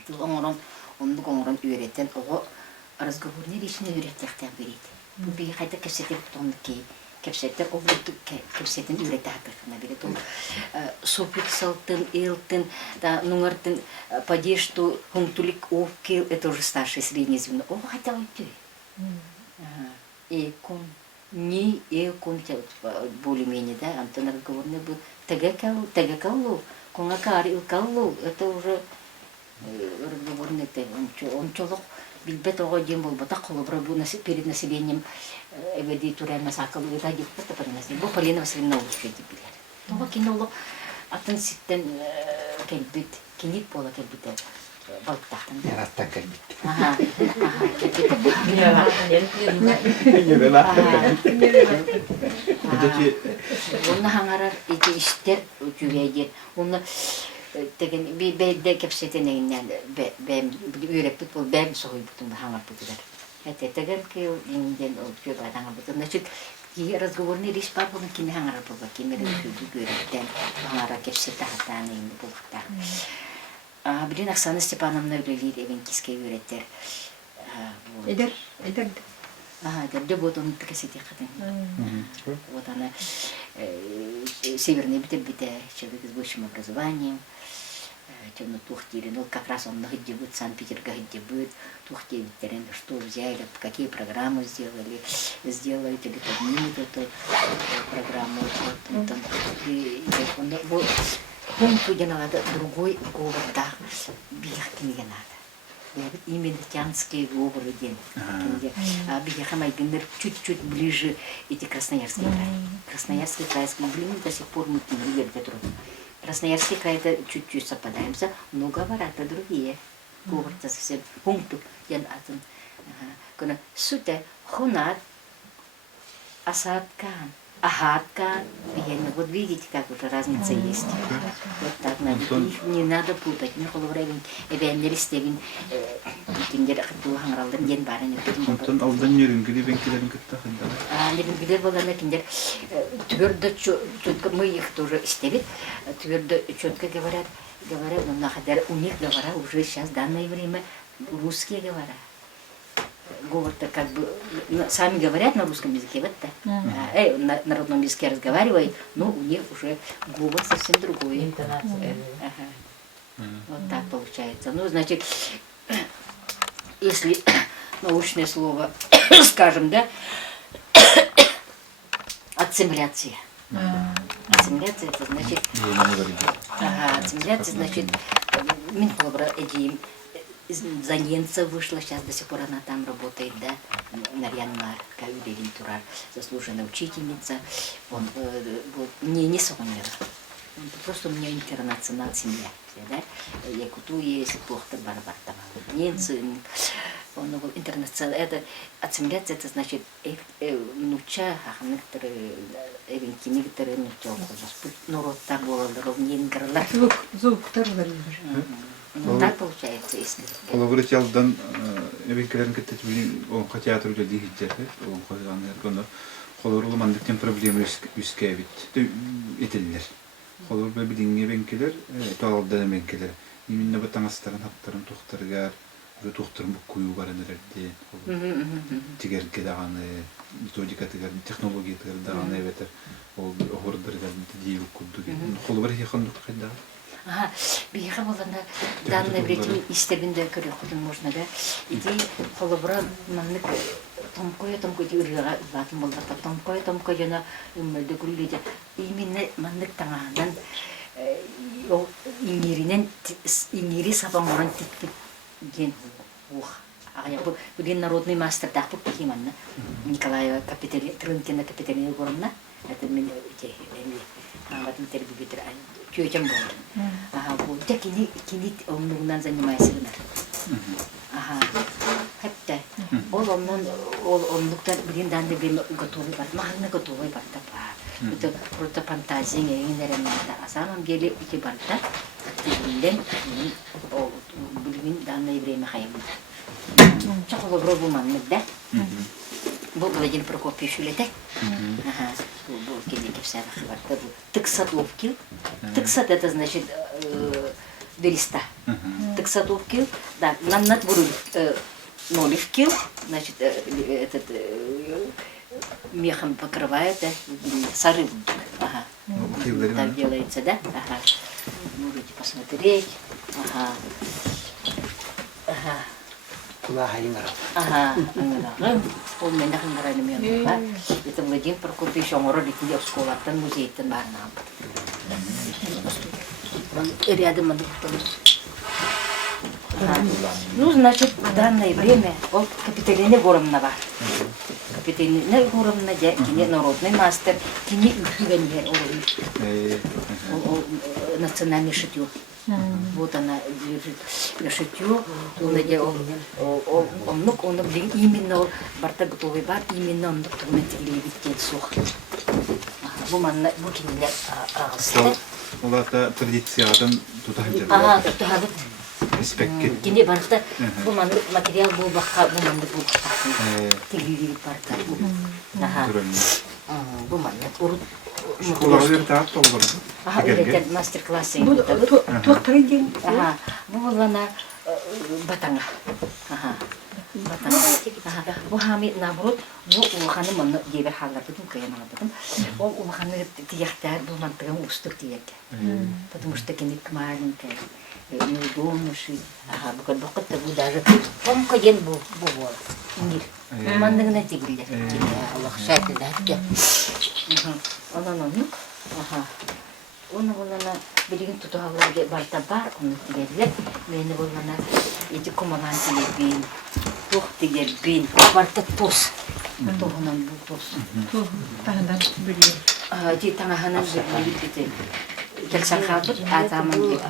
Тыл умрон, онду умрон үйрөтен, ого разговорный речный үйрөттөктөр берет. Бу би кайта кепсетеп тонки, кепсеттер облуттук кепсетин үйрөтөктөр берет. Суффиксалтын, элтын, да нуңартын падешту, хунтулик, овкил, это уже старшее среднее звено. Ого хотя уйти. Экун, не экун, более-менее, да, Антон разговорный был. Тагакалу, кунгакари, илкалу, это уже разговорный, он чолок. Билбет огодин бол бата колобра бу перед населением эведи турема сакалу это деп это приносит. Бу Полина Васильевна учит билер. Това кинолог атын ситтен келбит, киник пола келбит балтактан. Яраттак келбит. Ага. Онна хаңарар эти иштер жүгейдер. Онна tegen bij kepseten en bij Europe voor bij zo goed om te hangen op te doen. Het tegen keel in den op je bij hangen op te doen. Dat je hier разговор не лишь папа на кино hangen op te doen. Meer dan je doet dan hangen kepseten hatan in de bocht. Блин, Оксана Степановна влили эвенкийский юреттер. Эдер. Да вот он так сидит хотя. Вот она северный бите человек с высшим образованием. Темно тухтили, ну как раз он где будет, Санкт-Петербург где будет, тухтили терен, что взяли, какие программы сделали, сделают или поднимут эту программу. Вот пункт, где надо другой говор, да, бьяхки не надо. Именно тянские говоры день. Бьяхамайгенер чуть-чуть ближе эти Красноярский край. Красноярский край, блин, до сих пор мы не видели Петров. Красноярский край это чуть-чуть совпадаемся, но говорят другие. Говорят совсем пункту. Я атом. Когда суте хунат асадкан, ахаткан. Вот видите, как уже разница есть. Вот так надо. Их не надо путать. Не холовреген. Эвеннер стевин. Киндер хату хангаралдын ден барын. Антон алдан неринге бенкилерин кытта хында. Неринге болана киндер твердо четко мы их тоже стевит. Твердо четко говорят, но находя у них говорят уже сейчас в данное время русские говорят. Говорят, как бы сами говорят на русском языке, вот так. На народном языке разговаривают, но у них уже говор совсем другой. Интонация. Вот так получается. Ну, значит, если научное слово, скажем, да, ассимиляция. Ассимиляция это значит, ассимиляция значит, за немца вышла, сейчас до сих пор она там работает, да, Нарьянмар, Каюдерин Турар, заслуженная учительница. Он не сонера. Просто у меня интернационал семья, да. Я куту есть плохо барбартама. Немцы, он был интернационал. Это ассимиляция, это значит нуча, а некоторые некоторые нуча. Народ там был ровнее горла. Звуктар барылар. Так получается, если. Ол врачалдан эвенкелерин кеттет он театр үдө дигитер, он козганы коно холорулу мандыктен проблема үскәбит. Этеллер. Холор бебидинге бенкелер, тоалда бенкелер. Именно бу таңастарын хаттарын тохтаргар, бу тохтарын бу кую баранерде. Тигерге даганы, методика тигер, технология тигер даганы бетер. Ол хордыргар дип кудду. Холор яхан кайда. Ага, биха болана данный брекен истебинде көрө кудун можно, да. Иди холобра маннык томкой дирга батым болдата томкой жана өмөлдө күлүлүдө. Именно маннык таңадан о ингири сабаңоран тип ген ух. Ага, бу ген народный мастер тапып киманна. Николаева Трынкина Капиталина Горовна. Это мен аңгатын тербибитер күйөтем болды. Ага, бұл кини омнугунан занимайсыздар. Ага, хәтта ол омнуктан билин данды бем готовый бар, махны готовый бар тапа. Это просто фантазия, неренде. А самом деле эти барда тилден ол билин данный время хайм. Чакылы бробу манны да. Бұл Владимир Прокопьевич үлетек. Бұл кені кепсәді қыбарда. Тыксатов кил. Тыксат это значит береста. Тыксатов кил. Да, над буру нолив кил. Значит, этот мехом покрывает, да, сары будут. Ага. Так делается, да? Ага. Можете посмотреть. Ага. Ага. Ага, ол менде қыңғырайды мен. Это Владимир Прокопьевич родители в школах, там музей, там барнам. Рядом он. Ну, значит, в данное время он Капиталина Горовна. Капиталина Горовна, кини народный мастер, кини Иваньер, национальный шитье. Вот она держит шитье, он именно барта готовый бар, именно он телевидение сух. Буманна букинилер ağızda. Олата традициядан тутахылдыр. Ага, тутахылдыр. Респектке. Кине барта буманны материал бул бакка буманны бул. Телевидение барта. Ага. Буманны урут. Школалар таап толгорду. Ага, это мастер-классы. Бу тоқтары ден. Ага, бу лана батаңа. Ага. Батаңа. Ага. Бу хами наоборот, бу уханы маны дебер халлар бүтүн кыйын алдым. Ол уханы тияктар бу мантыгын устук тиек. Потому что кенек маленькая. Неудобно шить. Ага, букат бу даже томка ден бу бу. Мир. Мандыгына тигилдер. Аллах шайтын да. Ага. Ага. Оны болана билигин тутугаларга барта бар, оны тигерлер. Мени болана эти комаган тигербин, тух тигербин, барта тос. Тухунан бу тос. Тағынан білген. Ти таңаханан билигин бите. Келсан халбыт атаман бит.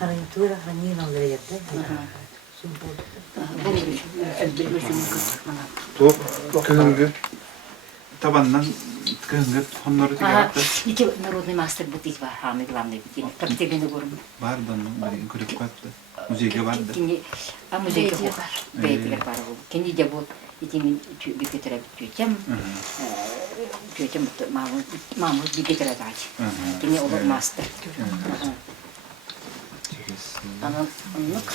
Гарантура ханин алырыгы. Топ көнгө табаннан көнгө хоннору тигәтте. Ити народный мастер бутик бар, хами главный бутик. Капиталина Горовна. Бардан бирин көрүп кайтты. Музейге барды. Кини а музейге бар. Бейтер бар. Кини де бу итин бикетер битем. Битем маму бикетер дач. Кини ол мастер. Анан нук.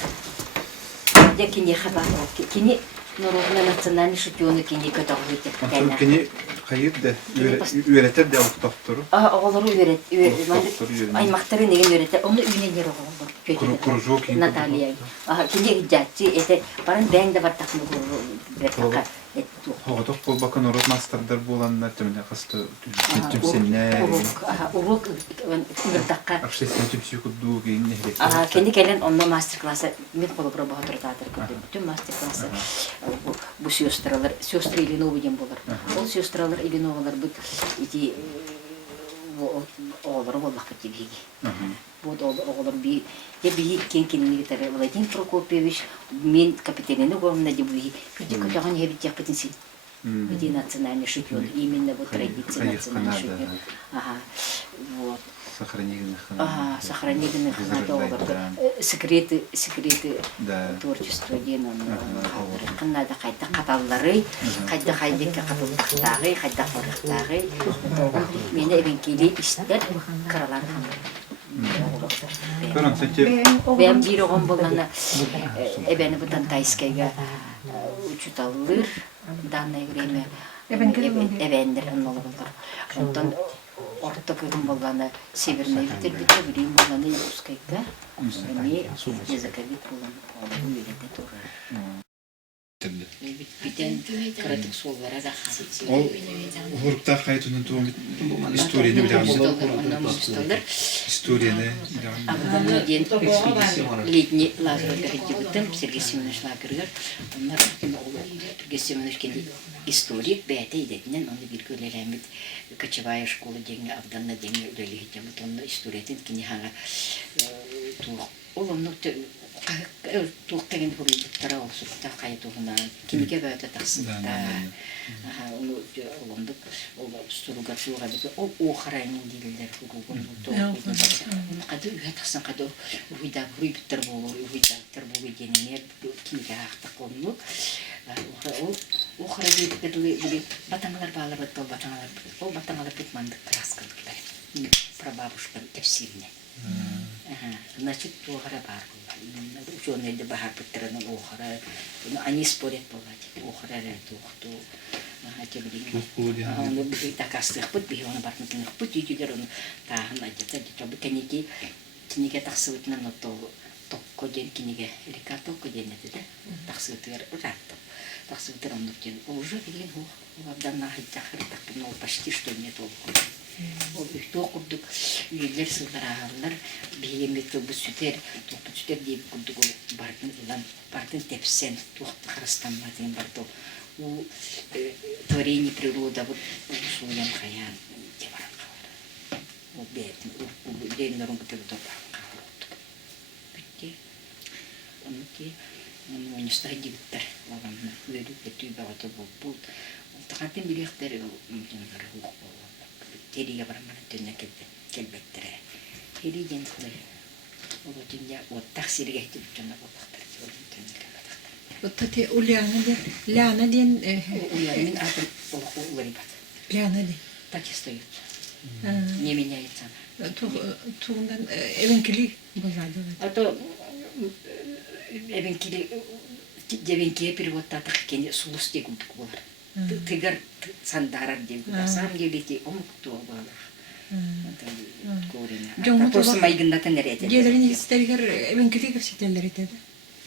Я кини хабар. Кини народный национальный шпион кини көтөгүтеп. Кини Hayır da üretir de alıp doktoru. Оголору үйрет. Доктор үйренеді. Аймактары неген үйрете. Оны үйнен ері оголор. Кружок ең Наталья. Кенде жатчы эте барын бәң де бар тақны бұртақа. Хоғытық бұл баканорот мастердар боланlar тümüne қасты түмсенне. Урок үртаққа. Общественный түмсі күдді кейін нехрек. Кенде келен онны мастер-классы мен қолы бұғы тұртатыр көрді. Бүтін мастер-классы бұл сестралар, сестры Ильинова ден болар. Ол сестралар Ильиновалар бұл ити оғылары болмақ бітті бейге. Вот оғылар бей, де бейге кен-кеніне кетері. Владимир Прокопьевич, мен капитанины ғорымна де бейге. Күрде көтіған ебет жақ бітін сен. Где национальный шутер, именно вот традиция национальный шутер. Вот. Сохранение секреты творчества ден надо қайта қаталлары, қайта қаталлықтағы, қайта қорықтағы. Мені эбенкелей істер қаралар Бәм дейір оған болғаны әбәні бұдан тайскайға учуталылыр данное время әбәндер анналы болдар. Онтан орта көгін болғаны северный витер бітер бірейін болғаны ускайға әне языковит болғаны үйреті тұрар. Битен кіратық соллара да қасып. Ол ғұрықта қайтының туын историяны білеміз. Историяны білеміз. Летний лагерь горите бұттым, Сергей Семенович лагерьгер. Onlar Сергей Семенович кенде историк бәйті едетінен, оны бір көлелемет кочевая школа денге, авданна денге өлелі етемет. Оны историятын кені хаңа туық. Ол оны туқтеген бұрылдықтара олсықта қайтуғына кенеге бәйті тақсықта олындық сұруға сұруға беті ол оқыраймен дейлер оны қады үйе тақсын қады ұйда ұйбіттір болыр ұйдаттыр болыр деніне кенеге ақтық оны ол оқыра бейбіттірлі батаңалар бағалар бәтті ол батаңалар бетмандық краскалық бәрі прабабушкан тәпсиріне значит туғара бар ученые бахар петраның оқыра они спорят болады оқыра рәті оқыту оны бүгі тақастық бұд бүгі оны бартын бұд үйдегер оны тағын айтады бұл кенеге тақсы өтінен тоқко ден кенеге река тоқко ден еді да тақсы өтігер ұратты тақсы өтір оны ден уже деген ол абдан нағай тақыры тақпын ол почти что нет ол ол үйті оқырдық үйлер сылдар ағалар бейеметі бұл сүтер тоқты сүтер дейіп күрдік ол бардың тепсен тоқты қарыстанма деген барды ол творение природа бұл суян қаян деп аран қалар ол бәйтін ол дейін ұрын күтер ұтып қалар бүтте оны ке университет дебіттер оғамына өрі бәтүй бағыты бұл тақатын білектер териге барманы түнне келбеттірі. Тери ден құлай. Ол түнне оттақ сирге етіп түнне болдықтыр. Түнне келбеттіктір. Оттати Ляна ден... Улямен атын олғыры бат. Ляна ден. Так и стоит. Не меняется она. Туғындан эвенкели бозады. А то эвенкели девенкие переводтатық кене сулыс дегілдік болар. Тыгар сандарар деп. На самом деле те омукту балар. Это просто майгындатын эреде. Делерин истергер эвенкели көрсетелер етеді.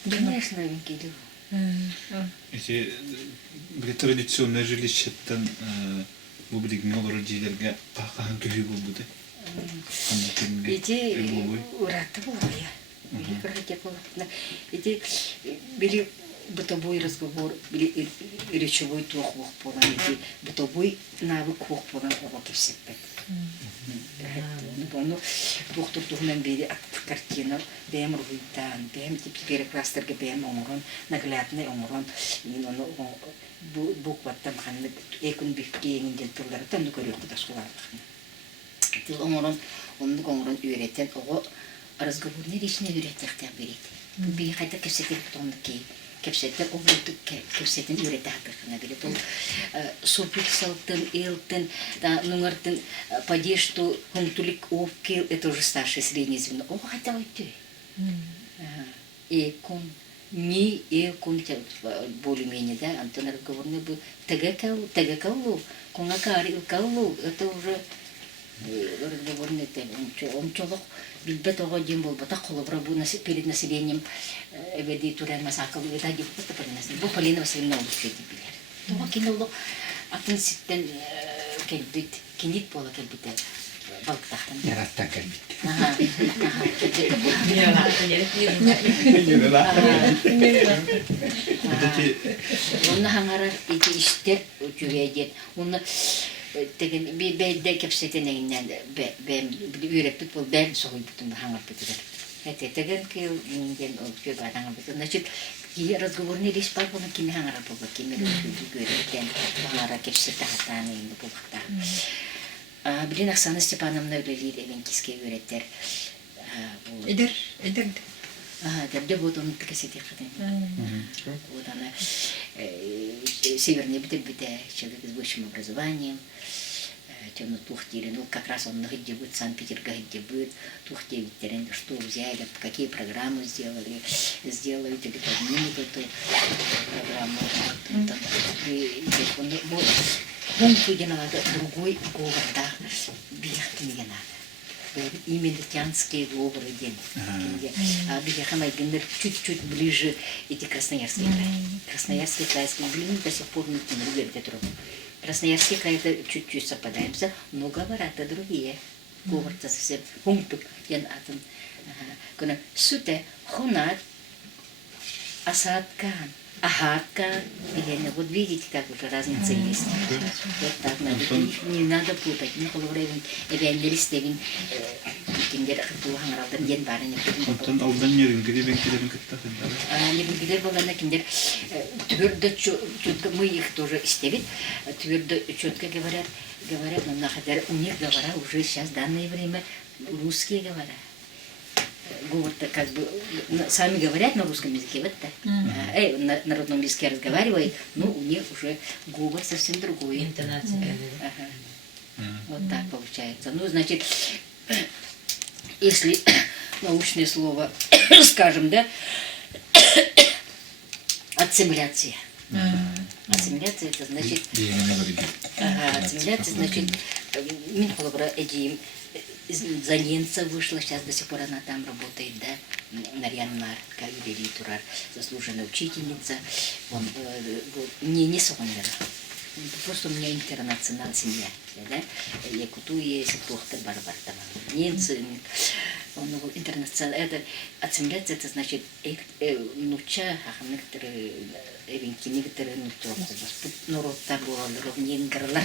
Конечно, эвенкели. Эти традиционные жилищеттен bu bilgin olur dilerge pakan köy buldu. Эти уратты болды я. Били болды. Эти били бытовой разговор, били речевой тух болан, эти бытовой навык болан оғаки всеппет. Оны доктор туғынан бері картина, бәйім руйдан, бәйім типикері кластерге бәйім оңырын, наглядный оңырын, оны букваттан қанны екін бекке еңінден тұрлары тәмді көрер құда сұлардықны. Тыл оңырын, оны оңырын үйреттен, оғы разговорный речіне үйреттіқтен береді. Бей қайта кепсетер бұтонды кей. Кепсеттер оғырды кепсетін үйретті хатырқына береді. Ол супиксалтын, елтін, нұңыртын, падешту, хұңтулик, овкел, это уже старший средний звено. Оғы қайта өйтті. Екон, ни и кунта более-менее, да, Антон разговорный был, тагакау, кунгакари, кау, это уже разговорный тем, он чолок, бильбет огодим был, бата холобрабу перед населением, веди турен масакал, это один просто приносит, бо полина Васильевна учит теперь. То кинуло, а ты sitten кельбит, кинит пола кельбит, балктахтан. Яратан кälbit. Ага. Онна хангара ити истер үчүгейден. Онна деген бейде кепсетенегинен үйрөппүт бол бен согуйбутун хангар бутугар. Tegen кел инген өкө бадаңа бутун. Значит, разговорный речь бар болон ким хангара болот, ким үйрөткен хангара кепсете хатаны инде болукта. Блин, Оксана Степановна Лилит Эвенкийский үйреттер. Эдер. Дәрде вот он так сидит ходит. Вот она северный бите человек с высшим образованием. Темно тухтили, ну как раз он где будет Санкт-Петербург, где будет тухтили, что взяли, какие программы сделали или поднимут эту программу. Он туда надо другой говор, да, бияхты не надо. Именно тянские говоры день. А бияхамай генер чуть-чуть ближе эти Красноярский край. Красноярский край, блин, до сих пор не говорит это ровно. Красноярский край это чуть-чуть совпадаемся, но говорят-то другие. Говорят совсем. Хунтук, ян атом. Кона суте, хунат, асадкан. Агатка, вот видите, как уже разница есть. Вот так надо. Не надо путать. Не холовревен, эвенлеристевен, киндер хатулахангаралдан ден барыны. Оттан алдан неринге бенкелерин кыттахын да. Неринге болганда киндер твердо четко мы их тоже истевит, твердо четко говорят, но на хотя у них говоря уже сейчас в данное время русские говорят. Говорят, как бы, сами говорят на русском языке, вот так. На народном языке разговаривают, но у них уже говор совсем другой. Интонация. Вот так получается. Ну, значит, если научное слово, скажем, да, ассимиляция. Ассимиляция это значит... Ассимиляция значит, Минхолобра Эдиим, за немца вышла, сейчас до сих пор она там работает, да, Нарьян Марка, Юрий Турар, заслуженная учительница, не Сонера. Просто у меня интернациональная семья, да, Якутуя, Ситохта, Барбартама, немцы, он интернациональный, это ассимиляция, это значит, нуча, некоторые, некоторые, народ там был, ровнин, горла.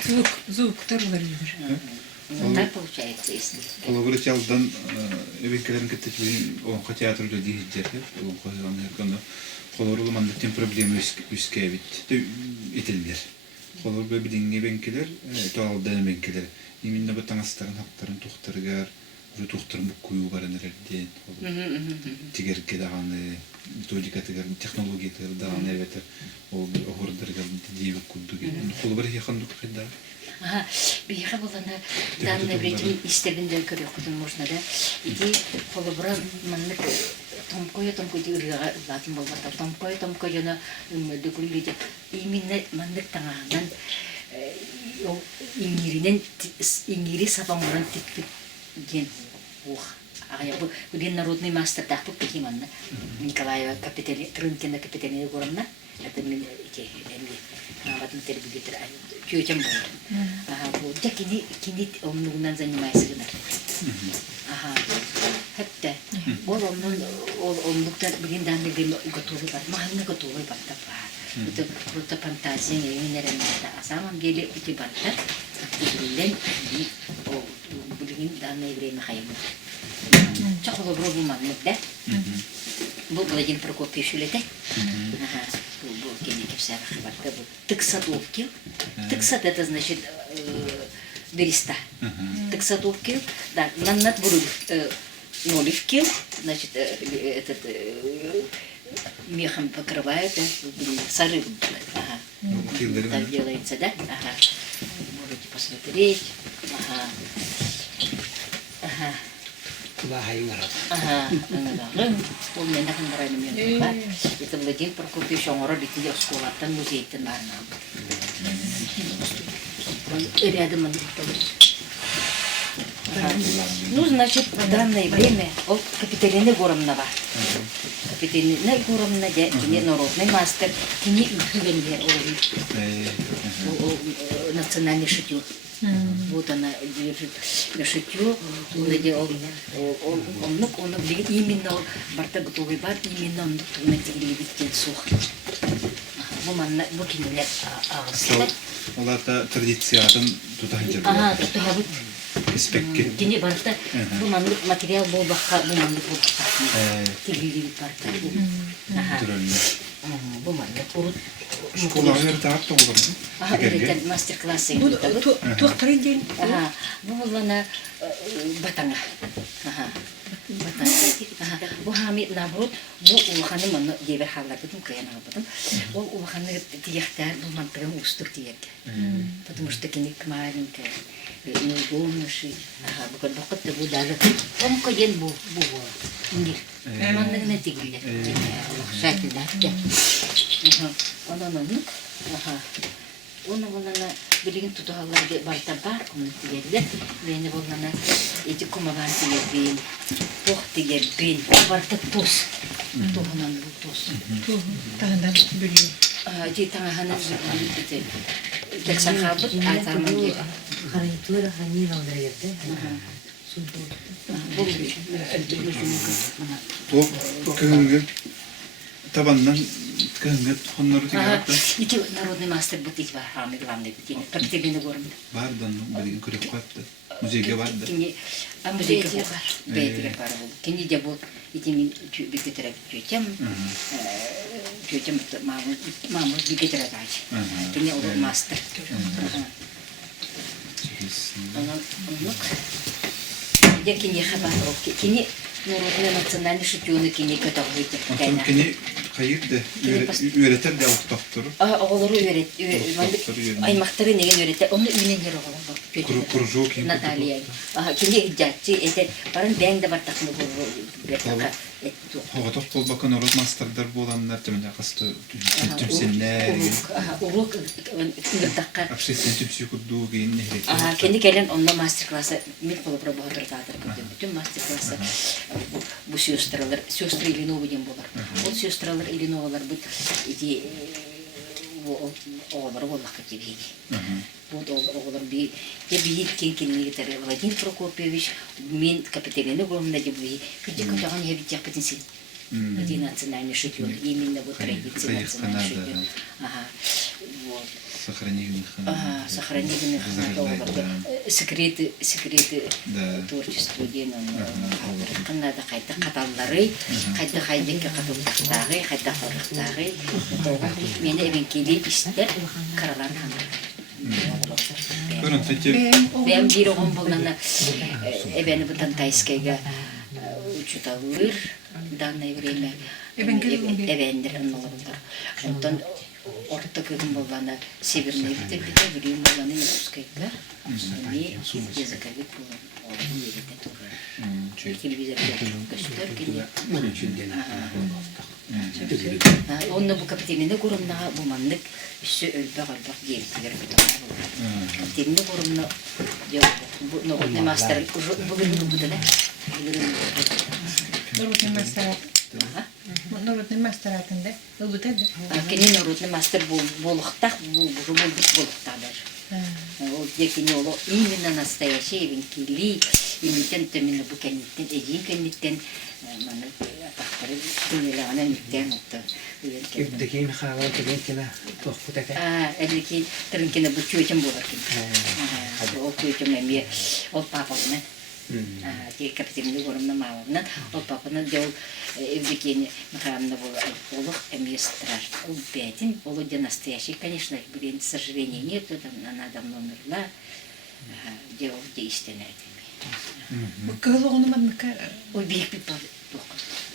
Звук, торвар. Так получается, если... Холоврыч алдан эвенкелерин кыттыч он театр да дигитер, он козган холорулу мандыктен проблема үскебит, ителдер. Холор бебидинге бенкелер, тоалдан бенкелер. Именно бу таңастарын хактарын тухтаргар, уже тухтарын бу кую баранерден. Тигерге даганы методикатыгар, технологиятыгар даганы эветер, ол огордыргар дибек кудуге. Холор яхандык кайда. Ага, бияха болана данный времени истебинден көрөкүдүн можно, да. Иди холобран маннык томкой дирга латин болбата, томкой жана докулите. Именно маннык таңадан ингири сапамуран тикпит ген ух. А бу ден народный мастер тахпык пекиманна. Николаева капитали, Трынкина капитали горамна. Это мен батын тербигетер күйөтем болду. Вот да кини омнугунан занимайся гынар. Хәтта ол омнуктан билин данный бем готовый бар, маханны готовый бар та бар. Это просто фантазия, нерен на самом деле эти барта билен билин данное время хайбы. Чахло бробу манны да. Бу Владимир Прокопьевич летет. Бу кенеке вся хабарта бу тыксадовки. Тыксад это значит береста. Тыксадовки, да, над буру ноливки, значит этот мехом покрывают, соры. Так делается, да? Ага. Можете посмотреть. Ага. Lahayıngarat. Aha, anladım. O mende kandarayım yanımda. Это Владимир Прокопьевич Оңора битінде школаттан музейден барына. Рядом он. Ну, значит, в данное время от Капиталины Горомнова. Капиталина Горомна, кини народный мастер, кини Гюгенбер, национальный шитью. Вот она держит шитью, он именно барта готовый бар, именно он на телевидении сух. Bu kimler ağızlı. Onlar da tradisiyanın tutahıcı. Aha, tutahıcı. Ispekki. Kini barta bu manlık materyal bu bakka bu manlık bu bakka. Televizyon barta bu. Aha. Bu manlık urut. Şkolar yeri dağıttı olur mu? Aha, öğreten master klası Bu yapıyor. tuhtırın değil. Aha, bu olana batanga. Aha. Batanga. Bu Hamid Namrut bu hanım onu diye bir haller dedim ki yana dedim. O hanım diyekler bu mantığın ustuk diyek. Потому что киник маленькая, не гомныши. Ага, bu kadar bakıp bu даже. Он коен bu. İngil. Manlık ne diyorlar? Şartlar. Aha. Onun. Aha. Onu olana bilgin tutuhallar barta var onu diyorlar. Beni olana eti kumavan diye Toch diye bin barta toz. Tohanan bu toz. Tağından biliyor. Ди таңахана зүйті. Кексан қалбыт, айтарман деп. Хранитура хранила удается. Топ көнгө табаннан көнгө хоннору тигәтте. Ити народный мастер бутик бар, хами главный бутик. Капиталины горым. Бардан билген күреп кайтты. Музейге барды. Кини музейге бар. Бейтиге бар бул. Кини де бул ити мин бекетерек жөтем. Жөтем мамыз бекетерек ач. Кини ол мастер. Анық. Я кини хабар ок. Кини народный национальный шутюны кини көтөгөйт. Антон кини кайырды. Öğretir de okutturu. Oğulları аймақтары неген öğretir. Onu ünenler oğullar var. Кружок. Наталья. Кини гидятчы. Барын бәң де бар тақны бұл. Хоғатоқ бол бакан орос мастердар боланlar темінде қасты түпсенлер. Урок күндірдаққа. Обществен түпсі күрду кейін нехрет. Кенді келен онна мастер-классы мен қолы пробуатыр тағдыр көтен. Bütün мастер-классы bu сестралар, сестры Ильинова ден болар. Ол сестралар Ильиновалар бұд еде оғылары болмаққа кебейді. Вот оғылар бейді кен-кеніне кетері. Владимир Прокопьевич мен Капиталины Горомна деп бейді. Күнде көтіған ебет яқпетін сен. Где национальный шутёр, именно вот традиция национальный шутёр. Ага, вот. Сохранение секреты творчества ден надо қайта қаталлары, қайта қатылдықтағы, қайта қорықтағы. Мені евенкелей істер қаралар Бәм бір оғын болнаны әбәні бұтан тайскайға учуталыр данное время эвендер анналар. Онтон орта көгін болғаны северный бітті бүрейін болғаны епускайға. Не языковик болған. Олың ереді тұры. Телевизорда көстер келе. Онны бұл Капиталины Горомнаға бұмандық үсі өлбақ дейілтілер бұталар. Капиталины Горомна народный мастер бүгін бұдыны. Народный мастер атында ылбытады. Кені народный мастер болықтақ, бұжы болықтақ даже. Ол декені олы именно настоящий евенкели, именно бұл кәнеттен, әдейін кәнеттен, атақтары күнеліғанан үттен ұтты. Ибдекейін қағалар деген кені тоқпыт әке. Әдекей тұрынкені бұл көйтім болар кен. Ол көйтім әме, ол папалынан. Капиталины Горомна мамамнан, ол папанан де ол евдекені мақамына болып әме страшно. Ол бәдін, ол де настоящий, конечно, блин, сожаления нету, она давно умерла, де ол де істен әдемі. Көл оғыны маңныққа... Ол бейік біп бады.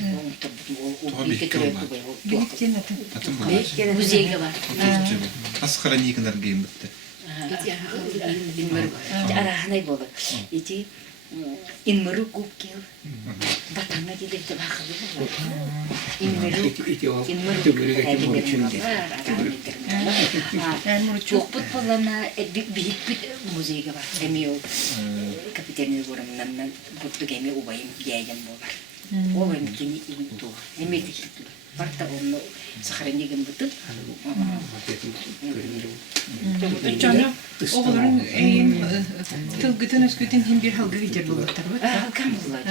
Ол бейік көл бар. Бейіктен атын. Музейге бар. Ас хроникалар кейін бітті. Араханай болды. Инмыру көп кел. дилер деп акылы. Иммеру. Ити ол Иммеру. төбөрүгө ким үчүндө. Чокпут болана бит музейге бар. Эми ол капитальный уровньнан буттук эми убайым яйдан болар. Ол эми кини имту. Эми тикту. Барта онну сохранеген бутуп. Жана оғларын эйин тылгытын өскөтін хем бир халга кетер болуптар ба? Кам булат.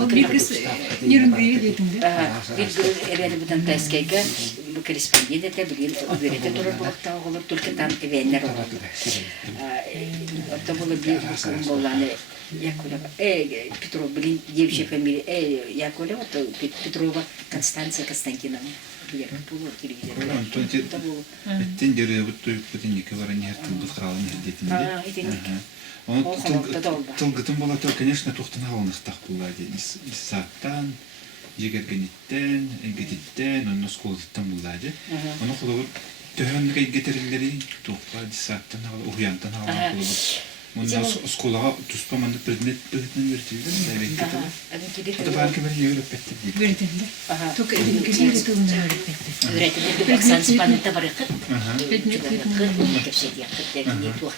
Ол бир кыз нервнее дейтинде. Эбели будан таскайга корреспондент эте билген үберете турар булакта оғлар только там эвеннер олар. Отто болу бир кым боланы Яковлева. Петров, блин, девичья фамилия. Яковлева, то Петрова Констанция Константиновна. Я было телевизор. Эттен дере бүтүнүкө бара нертин буткралын детинде. Оны тылгытын бола то, конечно, тухтан алыныстак буллади. Исаттан, жегергениттен, энгетиттен, онно сколдыттан буллади. Оны кулубур төхөнүгө кетирилдери тухпа дисаттан алып, уянтан алып кулубур. Мында сколага туспа манда предмет бөгөтүн бертилден, эбекке. Ата балки бир үйрөп кетти дейт. Бердинде. Только эдинкесине тылына өйрөтпекти. Öğretimde Oksan Spani'de bırakıp, kepsedi yakıp, dergini tuğ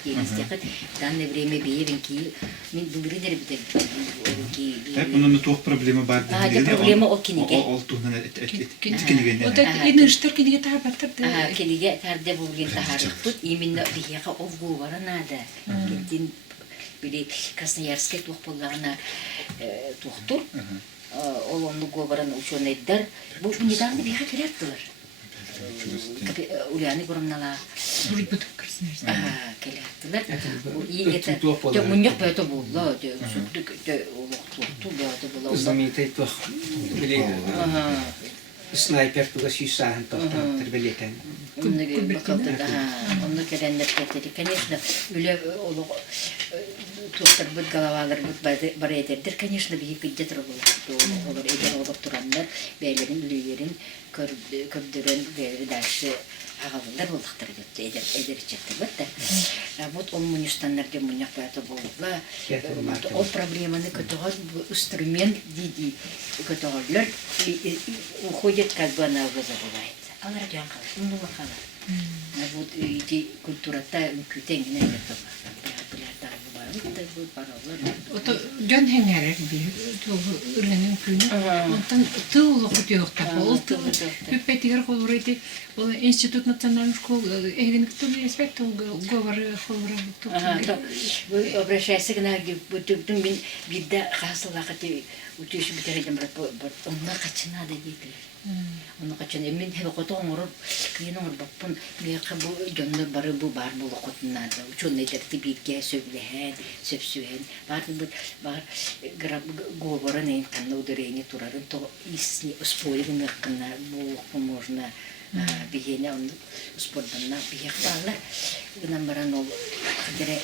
данное время бейвенки, мен bulgari битер. Так, bunun tuğ problemi var. Да, проблема о киниге. Ол туğнан киниге. Вот это иныштар киниге тарбаттар. Киниге тарде булган тахарыппыт, именно бияга овгу бара надо. Кентин били Красноярский туğ боллагана туğтур. Ол онну говоран учёныйдар. Бу недавно бияга келеттилер. Уляны горамнала. Бурбут Красноярский. Келеттилер. И это муньяк бето болду. Сүттүк олокту бето болду. Знаменитый тух. Били снайпер туга сүйсаһын тоқтаттыр билетен. Онны келендер кетти. Конечно, үле олог туктар бут головалар бут бар этердер. Конечно, бийик гидетер болду. Олар эдер олоп турандар, бейлерин үлүлерин көрдөрөн дальше агалдар болдуктар жетти. Эдер чекти бетте. Вот он мунюстандар де муняк бето болду. Ол проблеманы көтөгөр инструмент диди көтөгөрлөр уходит как бы она уже забывается. Алар жанкал, мунула кала. Вот эти культурата күтеңне айтып билердер бар. Bu paralar. Ото жан хеңерер бир тоо үргөнүн күнү. Онтан тыл окутуйокта. Ол тыл бүппетигер колурайты. Ол институт национальной школы эгенктүү респект говор колура. Вы обращайся к нам, бүтүктүн мен бирде хасылакыты учуш битердим брат. Онна качына да дейти. Оны качан мен хебе котоңор кыйын орбаппын мека бу жонно бары бу бар бул котунада учуны дерти бирге сөйлөһөн сөпсүен бар граб говорен канна ударение турарын то исни спорин накна бу можно бигене он спорданна бигехталла гынан баран ол кадере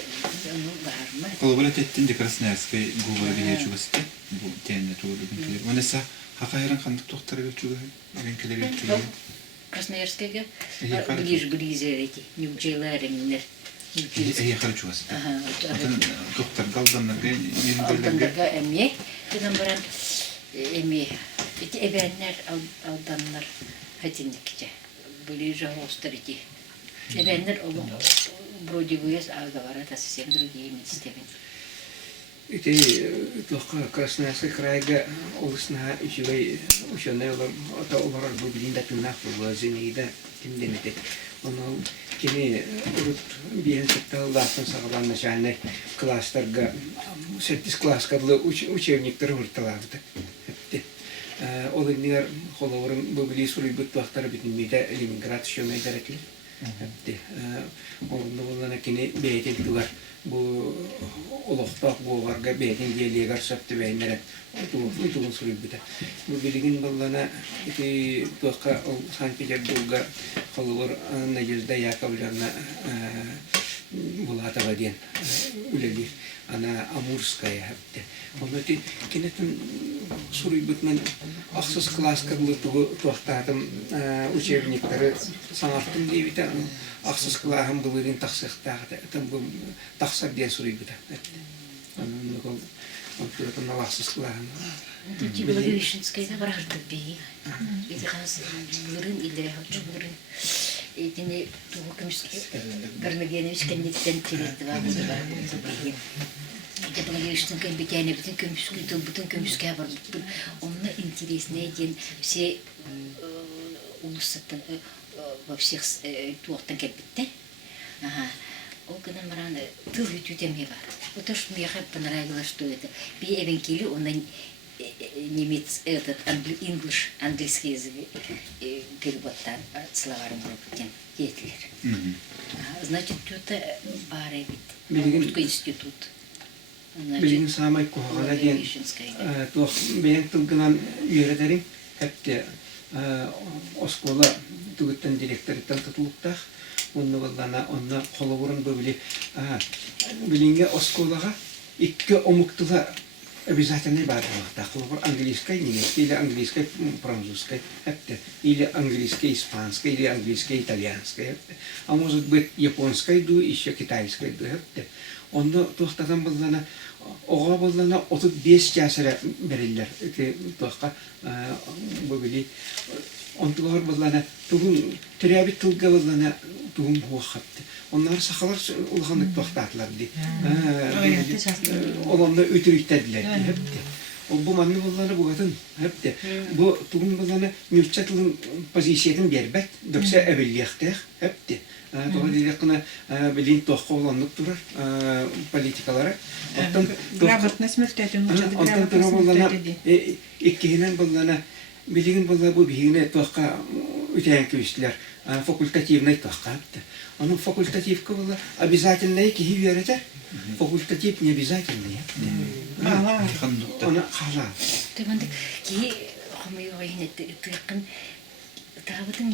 ну барма Колболететтин де Красноярский говор биечугасты бу тенне турдугун онеса Хакайран кандык тоқтарға чуга, ренкелерге чуга. Красноярская, ближе эти, неучилареннер. Ехар чугасы. Тоқтар галданларга, алданларга эме, гынан баран эме, эти эбеннер алданлар хатинникте. Ближе острити. Эбеннер вроде бы есть, а говорят, а совсем другие медстепени. Ити Красноярский крайга улысна ичилей ушоне олар бу билинде тунак бу зенейде кимденете. Оны кини урут биен сетталласын сагалан начальный класстарга 7 класска учебниктер урталарды. Ол инер холорун бу били суруй буттактар битмиде Ленинград шоне даратли. Оны кини бейтел тугар bu olaqtaq boğarga beytin geliyegar söptü beynere uyduğun sürüp bide. Bu bilgin bulana iti tuqa Sankt Peterburg'a qalılır Nadezhda Yakovlevna Bulatova diyen ülelir. Ana Amurskaya hepti. Onu iti kinetin sürüp bitmen aksız klaskarlı tuaqtağım учебниктері sanarttım diye biten aksız klahım bulurin taksıqtağıda. Taksar diye sürüp bide. Onu aksız klahım Тичи Благовещенская барахта би. Это хас гурын или хачугурын. Этини тугукамский Гармагенович кандидат через 2 года. Это Благовещенская битяне bütün kömüşkü var. Onunla интереснее день все улуссаттан во всех туохтан келбитте. Ага. Ол гынан мараны тыл ütüдеме бар. Вот что мне понравилось, что это. Би эвенкили он немец этот английский язык переводтан словарем робитен етлер. Значит, что-то баревит. Морской институт. Bilgin samay kohana gen tuh ben tulganan üyeleri hepte oskola tuguttan direktörten tutulukta onu vallana onna kolaborun böyle bilinge oskolaga iki omuktuda обязательно бардамакта колобор английский немецкий или английский французский hepte или английский испанский или английский итальянский а может быть японский ду еще китайский ду hepte onu tohtadan bulana oğa bulana 35 yaşara verirler ki tohka bu bili ontular bulana tuğun türebi tulga bulana tuğun huahattı onlar sakalar ulğanlık tohtatlar di olanla ötürüktediler hepti bu manlı bulana bu kadın hepti bu tuğun bulana nüççatılın pozisyonun berbet dökse evliyakta hepti Doğru bilin tohkoğlanlık durur politikalara. Грамотность мөлтәтен Ondan sonra bulana ikkihinen bulana bilin bulana bu bihine tohka üteyen köyüstüler fakultativnay tohka yaptı. Onun fakultativ kıvıla обязательно ki verecek. Fakultativ ne обязательно yaptı. Ona kala. Tabii ki hamıyor yine tıkın Tağıtın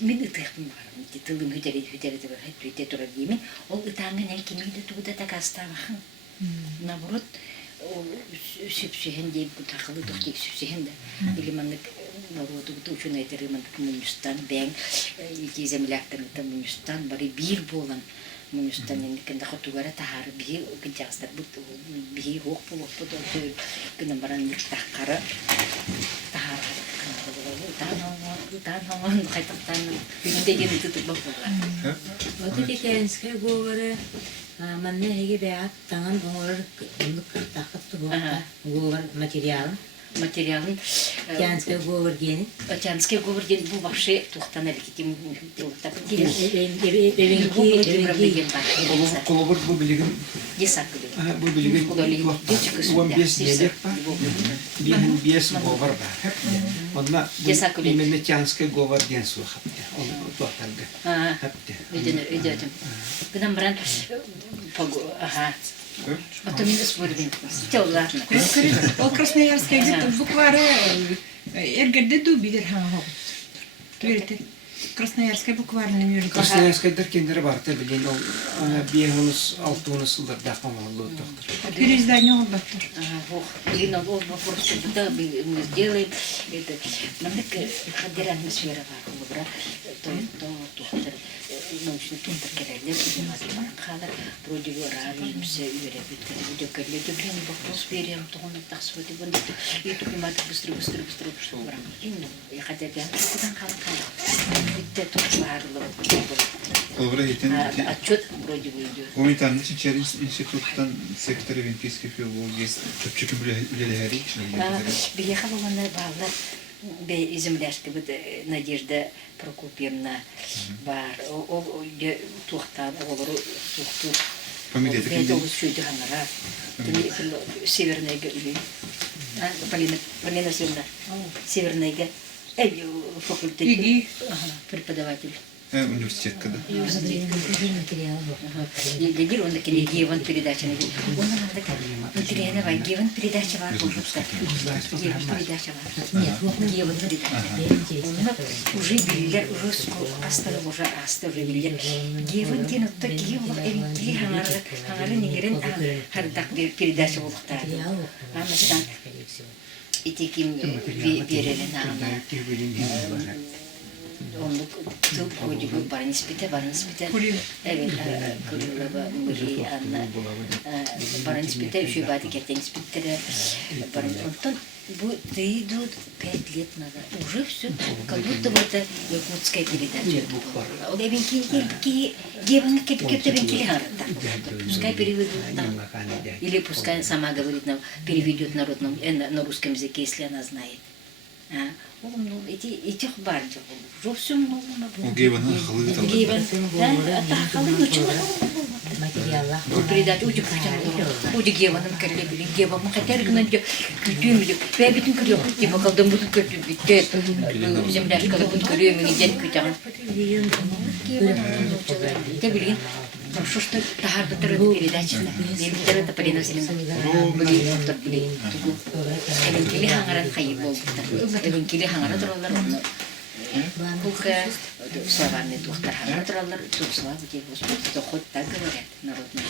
min ıtıqım var. Tılım hüderi de var. Hep hüderi durar diyemin. O ıtağın el kimiydi tuğda da kasta bakın. Navrut o süpsühen diye bu takılı doktik süpsühen de. Bilimanlık Navrut'u bu uçun aytırımanlık Münüstan. Ben iki zemlaklarını da Münüstan. Bari bir boğulan Münüstan'ın kendi kutugara taharı bir gıncağızlar. Bir hoq bu gına baranlık takara taharı. Танан кайтактан үндеген тутуп бакылган. Вот эти кенские говоры, манне хеге беат таңан оңолор тақытты говор материал. Материалын Кенские говор гени. Тянский говор ден бу вообще тухтан элкитим так Kolobor bu bilgin десакли. bu bilgin 15 nedir var. Bihin bies govar var. Onunla imenle Tyanskaya govar den su hapte. Onu tohtalga. Hapte. Ödedim. Gıdan baran aha. А то меня спорили. Хотел, ладно. Ол Красноярская где-то буквары эргерде ду бидер хаа. Түрете. Красноярская букварный университет. Красноярская деркендері бар та білген ол биягыныз 6-ны сылдарда қоңғалы тоқтыр. Переиздание ол баттыр. Ирина, вот вопрос, когда мы сделаем это. Мандык хадер атмосфера бар, то научный тундыр керелер, қалар, вроде бы радуемся, үйребет, өдекерлер, блин, вопрос берем, тоғын тақсып өте бұнды, и туқиматы быстро, что барам. И хотя бы кудан қалар. Бітті тұқ барлығы. Отчет вроде бы идет. Гуманитарный институттан сектор олимпийской филологии көпчүк үлелери. Биеха болғанда бағлар земляшка Надежда Прокопьевна бар. Ол туқтан, олары туқтур. Фамилия такие? Ол сөйді ғанара. Северныйға үйін. Полина Северна. Северныйға. Факультет. Преподаватель. Университет когда? Дедир он такие Геван передача. Он надо материальная Геван передача var. Геван передача var. Геван передача. Уже билер, уже астары уже астары билер. Геван ден отта Геван эвенкли хаңары негерен хардак передача болуктар. Амастан итеким берелен ана. onu tıl koyucu barın ispite. Evet, kurulaba muri anna barın ispite şu badi keten ispitere barın ondan bu deydu 5 лет назад. Уже все, как будто бы это якутская передача. Вот я венки геван кепте харта. Пускай переведут там. Или пускай сама говорит, переведет на русском языке, если она знает. Ну, эти баржи, уже все много. Гейванның хылы талды. Гейван, да, халын учила. материаллар. Передача уйдuk ucu Geva'nın körle bilin. Geva'mın kater günün kütüğüm bilin. Ben bütün körüyor. Diye bakaldım bütün kötü bitti. Bizim derskalı bütün körüyor. Meni jen kütüğüm. Geva'nın bilin. Что что тахар бутер передача. Не бутер это приносили. Были доктор были. Эвенкили хангарат хайып болдуктар. Эвенкили хангарат туралар. Кука славами доктор хангарат туралар. Слава тебе Господь. Доход так говорят народные.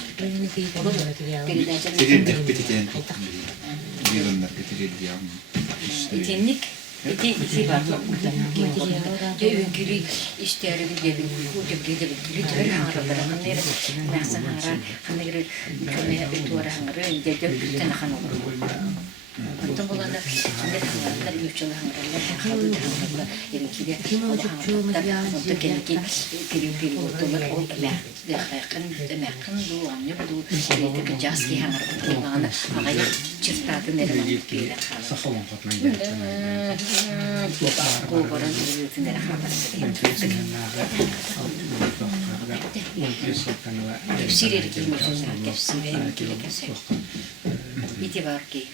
Передача. Терендер пететен. Гейваннар кетерелди. Этенник İti var. Öykülü işleri gibi, ucublu gibi, tüyleri hangarlara, hanları, nasıl hangar, hanları, kömeye ütüvara hangarı, önce bütün hangarlar. Ondan bulanda, hangar hangarlar, yüçalı hangarlar, halı hangarlar, öykülü hangarlar, ondan kendiki peri otolar, o mekın du, anne bu, öykülü jaski hangarlar, ağaya çırtatı nereye gidiyor? Sakalın katmayın. Kovaran sendiri Tefsir İti var ki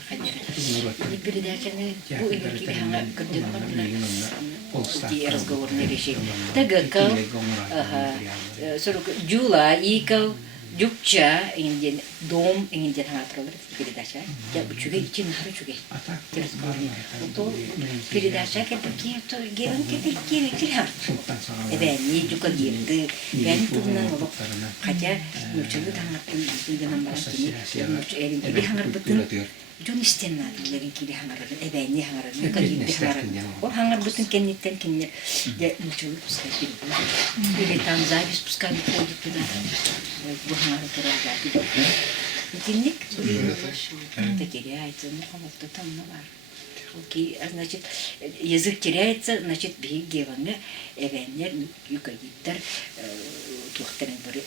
bir derken bu ilgili hangi di разговор не решил. Tagakal Jula ikal Jukça ingin dom ingin hangatlar передача. Я чуге için harus чуге. Terus untuk передача ketika itu giran kiri har. Evet, ni juga gitu. Ben tuh nang kaca muncul hangatlar dengan bahasa ini. Muncul erin kiri hangat betul. Jun istenna lerin kiri hangat. Evet, ni hangat. Kiri hangat. O hangat betul kenitten kennya. Ya muncul sekali. Ini tanzabis puskali kodu tуда. Bu hangat terjadi. Денег теряется, ну кому-то там навар. Окей, значит, язык теряется, значит, бигеванга, эвенер, юкагиттар, тухтарын бори,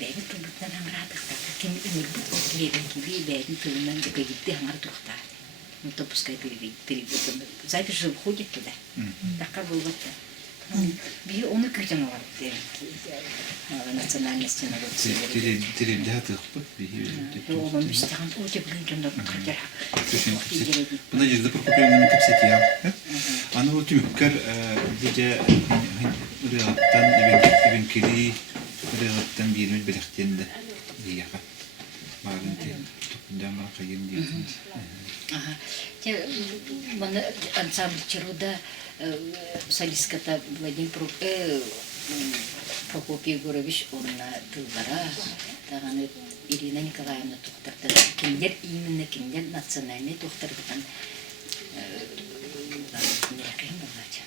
бәйін тумбуттан аңырадық та, кем өмір бұт, лебен кеби, бәйін тумбуттан юкагитты аңыр тухтар. Ну, то пускай переведут. Запись же входит туда. Такая была. Bir onu kötü var nasyonalist narod. Terendер тыгып бит. Oğlum işte o tip gündemde kadar. Buna жерде Прокопьевның кепсетия. Аны вот түмүккөр диже рыгаттан эбенкели рыгаттан бирмит белектенде дияга. Барын тем тупдама кайын дейсин. Ага. Те бана ансамбль чируда солистката Владимир Прокопий Егорович онна тылбара таганы Ирина Николаевна тухтарды. Кимдер именно кимдер национальный тухтардыган нерекин болгача.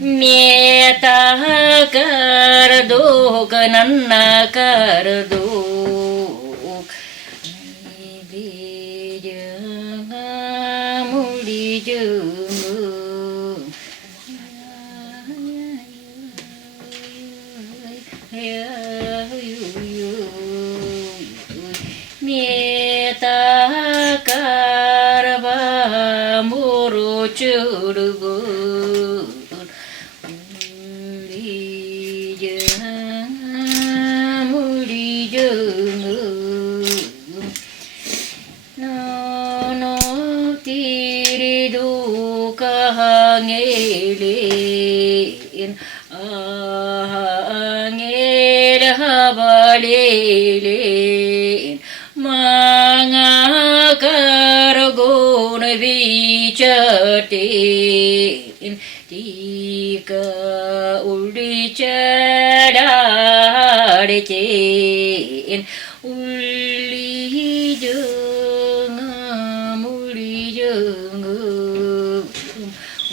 Meta karduk nanna karduk bijang muli jung Meta karba muru churugu Angelen angel habalelen mga kargon vi catin tika uli cadaretin uli jengam uli jengam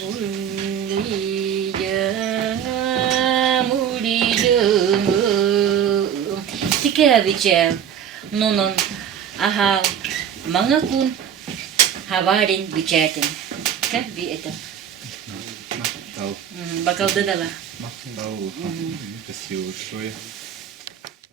uli jengam uli jengam tika bicara nonon ahal mangakun havarin bicatin kan bi eta Tahu. bakal dadala Tahu. Kasih